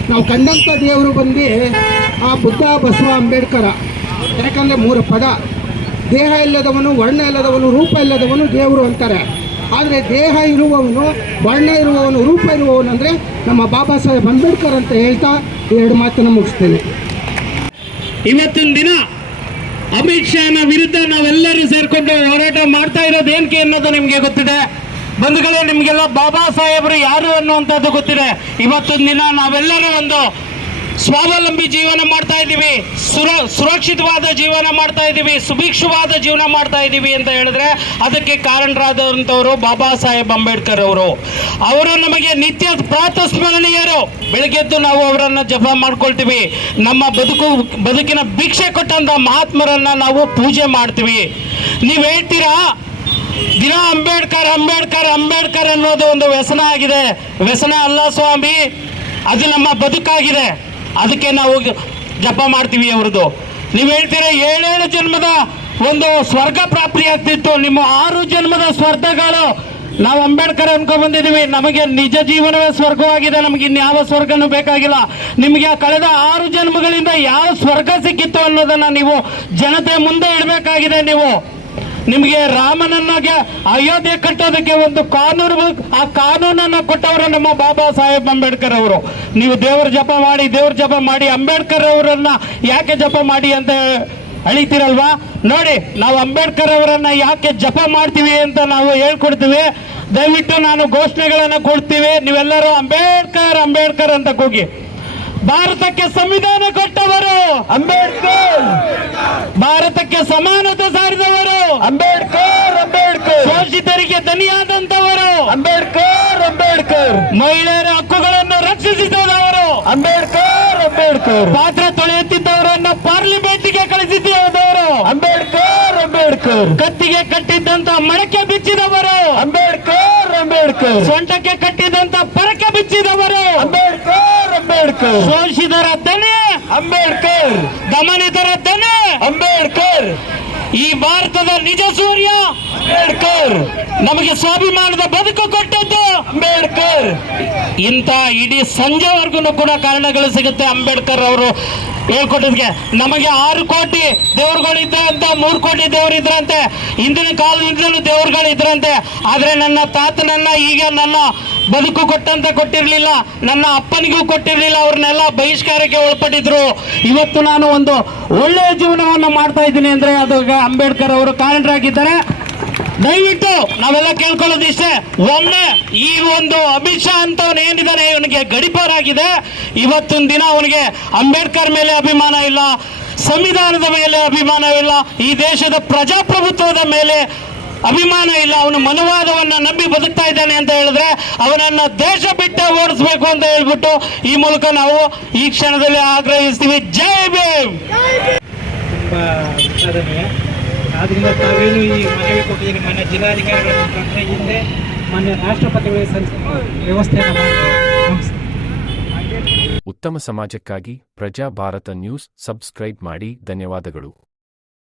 ನಾವು ಕಂಡಂಥ ದೇವರು ಬಂದು ಆ ಬುದ್ಧ ಬಸವ ಅಂಬೇಡ್ಕರ. ಯಾಕಂದರೆ 3 ಪದ: ದೇಹ ಇಲ್ಲದವನು, ವರ್ಣ ಇಲ್ಲದವನು, ರೂಪ ಇಲ್ಲದವನು ದೇವರು ಅಂತಾರೆ. ಆದರೆ ದೇಹ ಇರುವವನು, ವರ್ಣ ಇರುವವನು, ರೂಪ ಇರುವವನು ಅಂದರೆ ನಮ್ಮ ಬಾಬಾ ಸಾಹೇಬ್ ಅಂಬೇಡ್ಕರ್ ಅಂತ ಹೇಳ್ತಾ 2 ಮಾತನ್ನು ಮುಗಿಸ್ತೇನೆ. ಇವತ್ತಿನ ದಿನ ಅಮಿತ್ ಶಾನ ವಿರುದ್ಧ ನಾವೆಲ್ಲರೂ ಸೇರ್ಕೊಂಡು ಹೋರಾಟ ಮಾಡ್ತಾ ಇರೋದು ಏನಕ್ಕೆ ಅನ್ನೋದು ನಿಮಗೆ ಗೊತ್ತಿದೆ. ಬಂಧುಗಳೇ, ನಿಮಗೆಲ್ಲ ಬಾಬಾ ಸಾಹೇಬರು ಯಾರು ಅನ್ನುವಂಥದ್ದು ಗೊತ್ತಿದೆ. ಇವತ್ತಿನ ದಿನ ನಾವೆಲ್ಲರೂ ಒಂದು ಸ್ವಾವಲಂಬಿ ಜೀವನ ಮಾಡ್ತಾ ಇದ್ದೀವಿ, ಸುರಕ್ಷಿತವಾದ ಜೀವನ ಮಾಡ್ತಾ ಇದ್ದೀವಿ, ಸುಭಿಕ್ಷವಾದ ಜೀವನ ಮಾಡ್ತಾ ಇದ್ದೀವಿ ಅಂತ ಹೇಳಿದ್ರೆ ಅದಕ್ಕೆ ಕಾರಣರಾದಂಥವರು ಬಾಬಾ ಸಾಹೇಬ್ ಅಂಬೇಡ್ಕರ್ ಅವರು ನಮಗೆ ನಿತ್ಯ ಪ್ರಾತಸ್ಮರಣೀಯರು. ಬೆಳಗ್ಗೆದ್ದು ನಾವು ಅವರನ್ನು ಜಪ ಮಾಡ್ಕೊಳ್ತೀವಿ. ನಮ್ಮ ಬದುಕಿನ ಭಿಕ್ಷೆ ಕೊಟ್ಟಂತ ಮಹಾತ್ಮರನ್ನ ನಾವು ಪೂಜೆ ಮಾಡ್ತೀವಿ. ನೀವು ಹೇಳ್ತೀರಾ ದಿನ ಅಂಬೇಡ್ಕರ್ ಅಂಬೇಡ್ಕರ್ ಅಂಬೇಡ್ಕರ್ ಅನ್ನೋದು ಒಂದು ವ್ಯಸನ ಆಗಿದೆ. ವ್ಯಸನ ಅಲ್ಲ ಸ್ವಾಮಿ, ಅದು ನಮ್ಮ ಬದುಕಾಗಿದೆ. ಅದಕ್ಕೆ ನಾವು ಜಪ ಮಾಡ್ತೀವಿ ಅವ್ರದ್ದು. ನೀವು ಹೇಳ್ತೀರಾ 7 ಜನ್ಮದ ಒಂದು ಸ್ವರ್ಗ ಪ್ರಾಪ್ತಿಯಾಗ್ತಿತ್ತು. ನಿಮ್ಮ 6 ಜನ್ಮದ ಸ್ವರ್ಗಗಳು ನಾವು ಅಂಬೇಡ್ಕರ್ ಅನ್ಕೊಂಡ್ ಬಂದಿದ್ದೀವಿ. ನಮಗೆ ನಿಜ ಜೀವನವೇ ಸ್ವರ್ಗವಾಗಿದೆ, ನಮಗೆ ಇನ್ಯಾವ ಸ್ವರ್ಗನೂ ಬೇಕಾಗಿಲ್ಲ. ನಿಮಗೆ ಕಳೆದ 6 ಜನ್ಮಗಳಿಂದ ಯಾವ ಸ್ವರ್ಗ ಸಿಕ್ಕಿತ್ತು ಅನ್ನೋದನ್ನ ನೀವು ಜನತೆ ಮುಂದೆ ಇಡಬೇಕಾಗಿದೆ. ನಿಮಗೆ ರಾಮನನ್ನಾಗೆ ಅಯೋಧ್ಯೆ ಕಟ್ಟೋದಕ್ಕೆ ಒಂದು ಕಾನೂನು, ಆ ಕಾನೂನನ್ನು ಕೊಟ್ಟವರು ನಮ್ಮ ಬಾಬಾ ಸಾಹೇಬ್ ಅಂಬೇಡ್ಕರ್ ಅವರು. ನೀವು ದೇವ್ರ ಜಪ ಮಾಡಿ ಅಂಬೇಡ್ಕರ್ ಅವರನ್ನ ಯಾಕೆ ಜಪ ಮಾಡಿ ಅಂತ ಅಳಿತೀರಲ್ವಾ? ನೋಡಿ, ನಾವು ಅಂಬೇಡ್ಕರ್ ಅವರನ್ನ ಯಾಕೆ ಜಪ ಮಾಡ್ತೀವಿ ಅಂತ ನಾವು ಹೇಳ್ಕೊಡ್ತೀವಿ. ದಯವಿಟ್ಟು ನಾನು ಘೋಷಣೆಗಳನ್ನು ಕೊಡ್ತೀವಿ, ನೀವೆಲ್ಲರೂ ಅಂಬೇಡ್ಕರ್ ಅಂಬೇಡ್ಕರ್ ಅಂತ ಕೂಗಿ. ಭಾರತಕ್ಕೆ ಸಂವಿಧಾನ ಕೊಟ್ಟವರು ಅಂಬೇಡ್ಕರ್, ಭಾರತಕ್ಕೆ ಸಮಾನತೆ ಸಾರಿದವರು ಅಂಬೇಡ್ಕರ್ ಅಂಬೇಡ್ಕರ್, ಶೋಷಿತರಿಗೆ ದನಿಯಾದಂತವರು ಅಂಬೇಡ್ಕರ್ ಅಂಬೇಡ್ಕರ್, ಮಹಿಳೆಯರ ಹಕ್ಕುಗಳನ್ನು ರಕ್ಷಿಸಿದವರು ಅಂಬೇಡ್ಕರ್ ಅಂಬೇಡ್ಕರ್, ಪಾತ್ರ ತೊಳೆಯುತ್ತಿದ್ದವರನ್ನು ಪಾರ್ಲಿಮೆಂಟ್ಗೆ ಕಳಿಸಿದವರು ಅಂಬೇಡ್ಕರ್ ಅಂಬೇಡ್ಕರ್, ಕತ್ತಿಗೆ ಕಟ್ಟಿದ್ದಂತ ಮಡಕೆ ಬಿಚ್ಚಿದವರು ಅಂಬೇಡ್ಕರ್ ಅಂಬೇಡ್ಕರ್, ಸೊಂಟಕ್ಕೆ ಕಟ್ಟಿದಂತ ಪರಕೆ ಬಿಚ್ಚಿದವರು ಅಂಬೇಡ್ಕರ್ ಅಂಬೇಡ್ಕರ್, ಶೋಷಿತರ ದನಿ ಅಂಬೇಡ್ಕರ್, ದಮನಿತರ ದನಿ ಅಂಬೇಡ್ಕರ್, ಈ ಭಾರತದ ನಿಜ ಸೂರ್ಯ ಅಂಬೇಡ್ಕರ್, ನಮಗೆ ಸ್ವಾಭಿಮಾನದ ಬದುಕು ಕೊಟ್ಟದ್ದು ಅಂಬೇಡ್ಕರ್. ಇಂಥ ಇಡೀ ಸಂಜೆವರೆಗೂ ಕೂಡ ಕಾರಣಗಳು ಸಿಗುತ್ತೆ ಅಂಬೇಡ್ಕರ್ ಅವರು ಹೇಳ್ಕೊಟ್ಟಿದ್ಗೆ. ನಮಗೆ 6 ಕೋಟಿ ದೇವರುಗಳಿದ್ರಂತೆ, 3 ಕೋಟಿ ದೇವರಿದ್ರಂತೆ, ಹಿಂದಿನ ಕಾಲದಿಂದಲೂ ದೇವರುಗಳಿದ್ರಂತೆ. ಆದರೆ ನನ್ನ ತಾತನನ್ನ ಈಗ ನನ್ನ ಬದುಕು ಕೊಟ್ಟಿರಲಿಲ್ಲ, ನನ್ನ ಅಪ್ಪನಿಗೂ ಕೊಟ್ಟಿರಲಿಲ್ಲ. ಅವ್ರನ್ನೆಲ್ಲ ಬಹಿಷ್ಕಾರಕ್ಕೆ ಒಳಪಟ್ಟಿದ್ರು. ಇವತ್ತು ನಾನು ಒಂದು ಒಳ್ಳೆಯ ಜೀವನವನ್ನು ಮಾಡ್ತಾ ಇದ್ದೀನಿ ಅಂದ್ರೆ ಅದು ಅಂಬೇಡ್ಕರ್ ಅವರು ಕಾರಣರಾಗಿದ್ದಾರೆ. ದಯವಿಟ್ಟು ನಾವೆಲ್ಲ ಕೇಳ್ಕೊಳ್ಳೋದಿಷ್ಟೇ, ಒಮ್ಮೆ ಈ ಒಂದು ಅಮಿತ್ ಶಾ ಅಂತವನು ಏನಿದ್ದಾನೆ ಇವನಿಗೆ ಗಡಿಪಾರಾಗಿದೆ. ಇವತ್ತಿನ ದಿನ ಅವನಿಗೆ ಅಂಬೇಡ್ಕರ್ ಮೇಲೆ ಅಭಿಮಾನ ಇಲ್ಲ, ಸಂವಿಧಾನದ ಮೇಲೆ ಅಭಿಮಾನವಿಲ್ಲ, ಈ ದೇಶದ ಪ್ರಜಾಪ್ರಭುತ್ವದ ಮೇಲೆ ಅಭಿಮಾನ ಇಲ್ಲ. ಅವನು ಮನುವಾದವನ್ನ ನಂಬಿ ಬದುಕ್ತಾ ಇದ್ದಾನೆ ಅಂತ ಹೇಳಿದ್ರೆ ಅವನನ್ನ ದೇಶ ಬಿಟ್ಟು ಓಡಿಸ್ಬೇಕು ಅಂತ ಹೇಳ್ಬಿಟ್ಟು ಈ ಮೂಲಕ ನಾವು ಈ ಕ್ಷಣದಲ್ಲಿ ಆಗ್ರಹಿಸ್ತೀವಿ. ಜೈ ಭೀಮ್. ತುಂಬ ಉತ್ಪಾದನೆ ಆದ್ದರಿಂದ ತಾವೇನು ಈ ಮನವಿ ಕೊಟ್ಟಿದ್ದೀನಿ ಮಾನ್ಯ ಜಿಲ್ಲಾಧಿಕಾರಿಗಳ ಮುಖಾಂತರ ಹಿಂದೆ ಮಾನ್ಯ ರಾಷ್ಟ್ರಪತಿಗಳ ವ್ಯವಸ್ಥೆಯನ್ನು ಮಾಡಿ. ಉತ್ತಮ ಸಮಾಜಕ್ಕಾಗಿ ಪ್ರಜಾ ಭಾರತ ನ್ಯೂಸ್ ಸಬ್ಸ್ಕ್ರೈಬ್ ಮಾಡಿ. ಧನ್ಯವಾದಗಳು.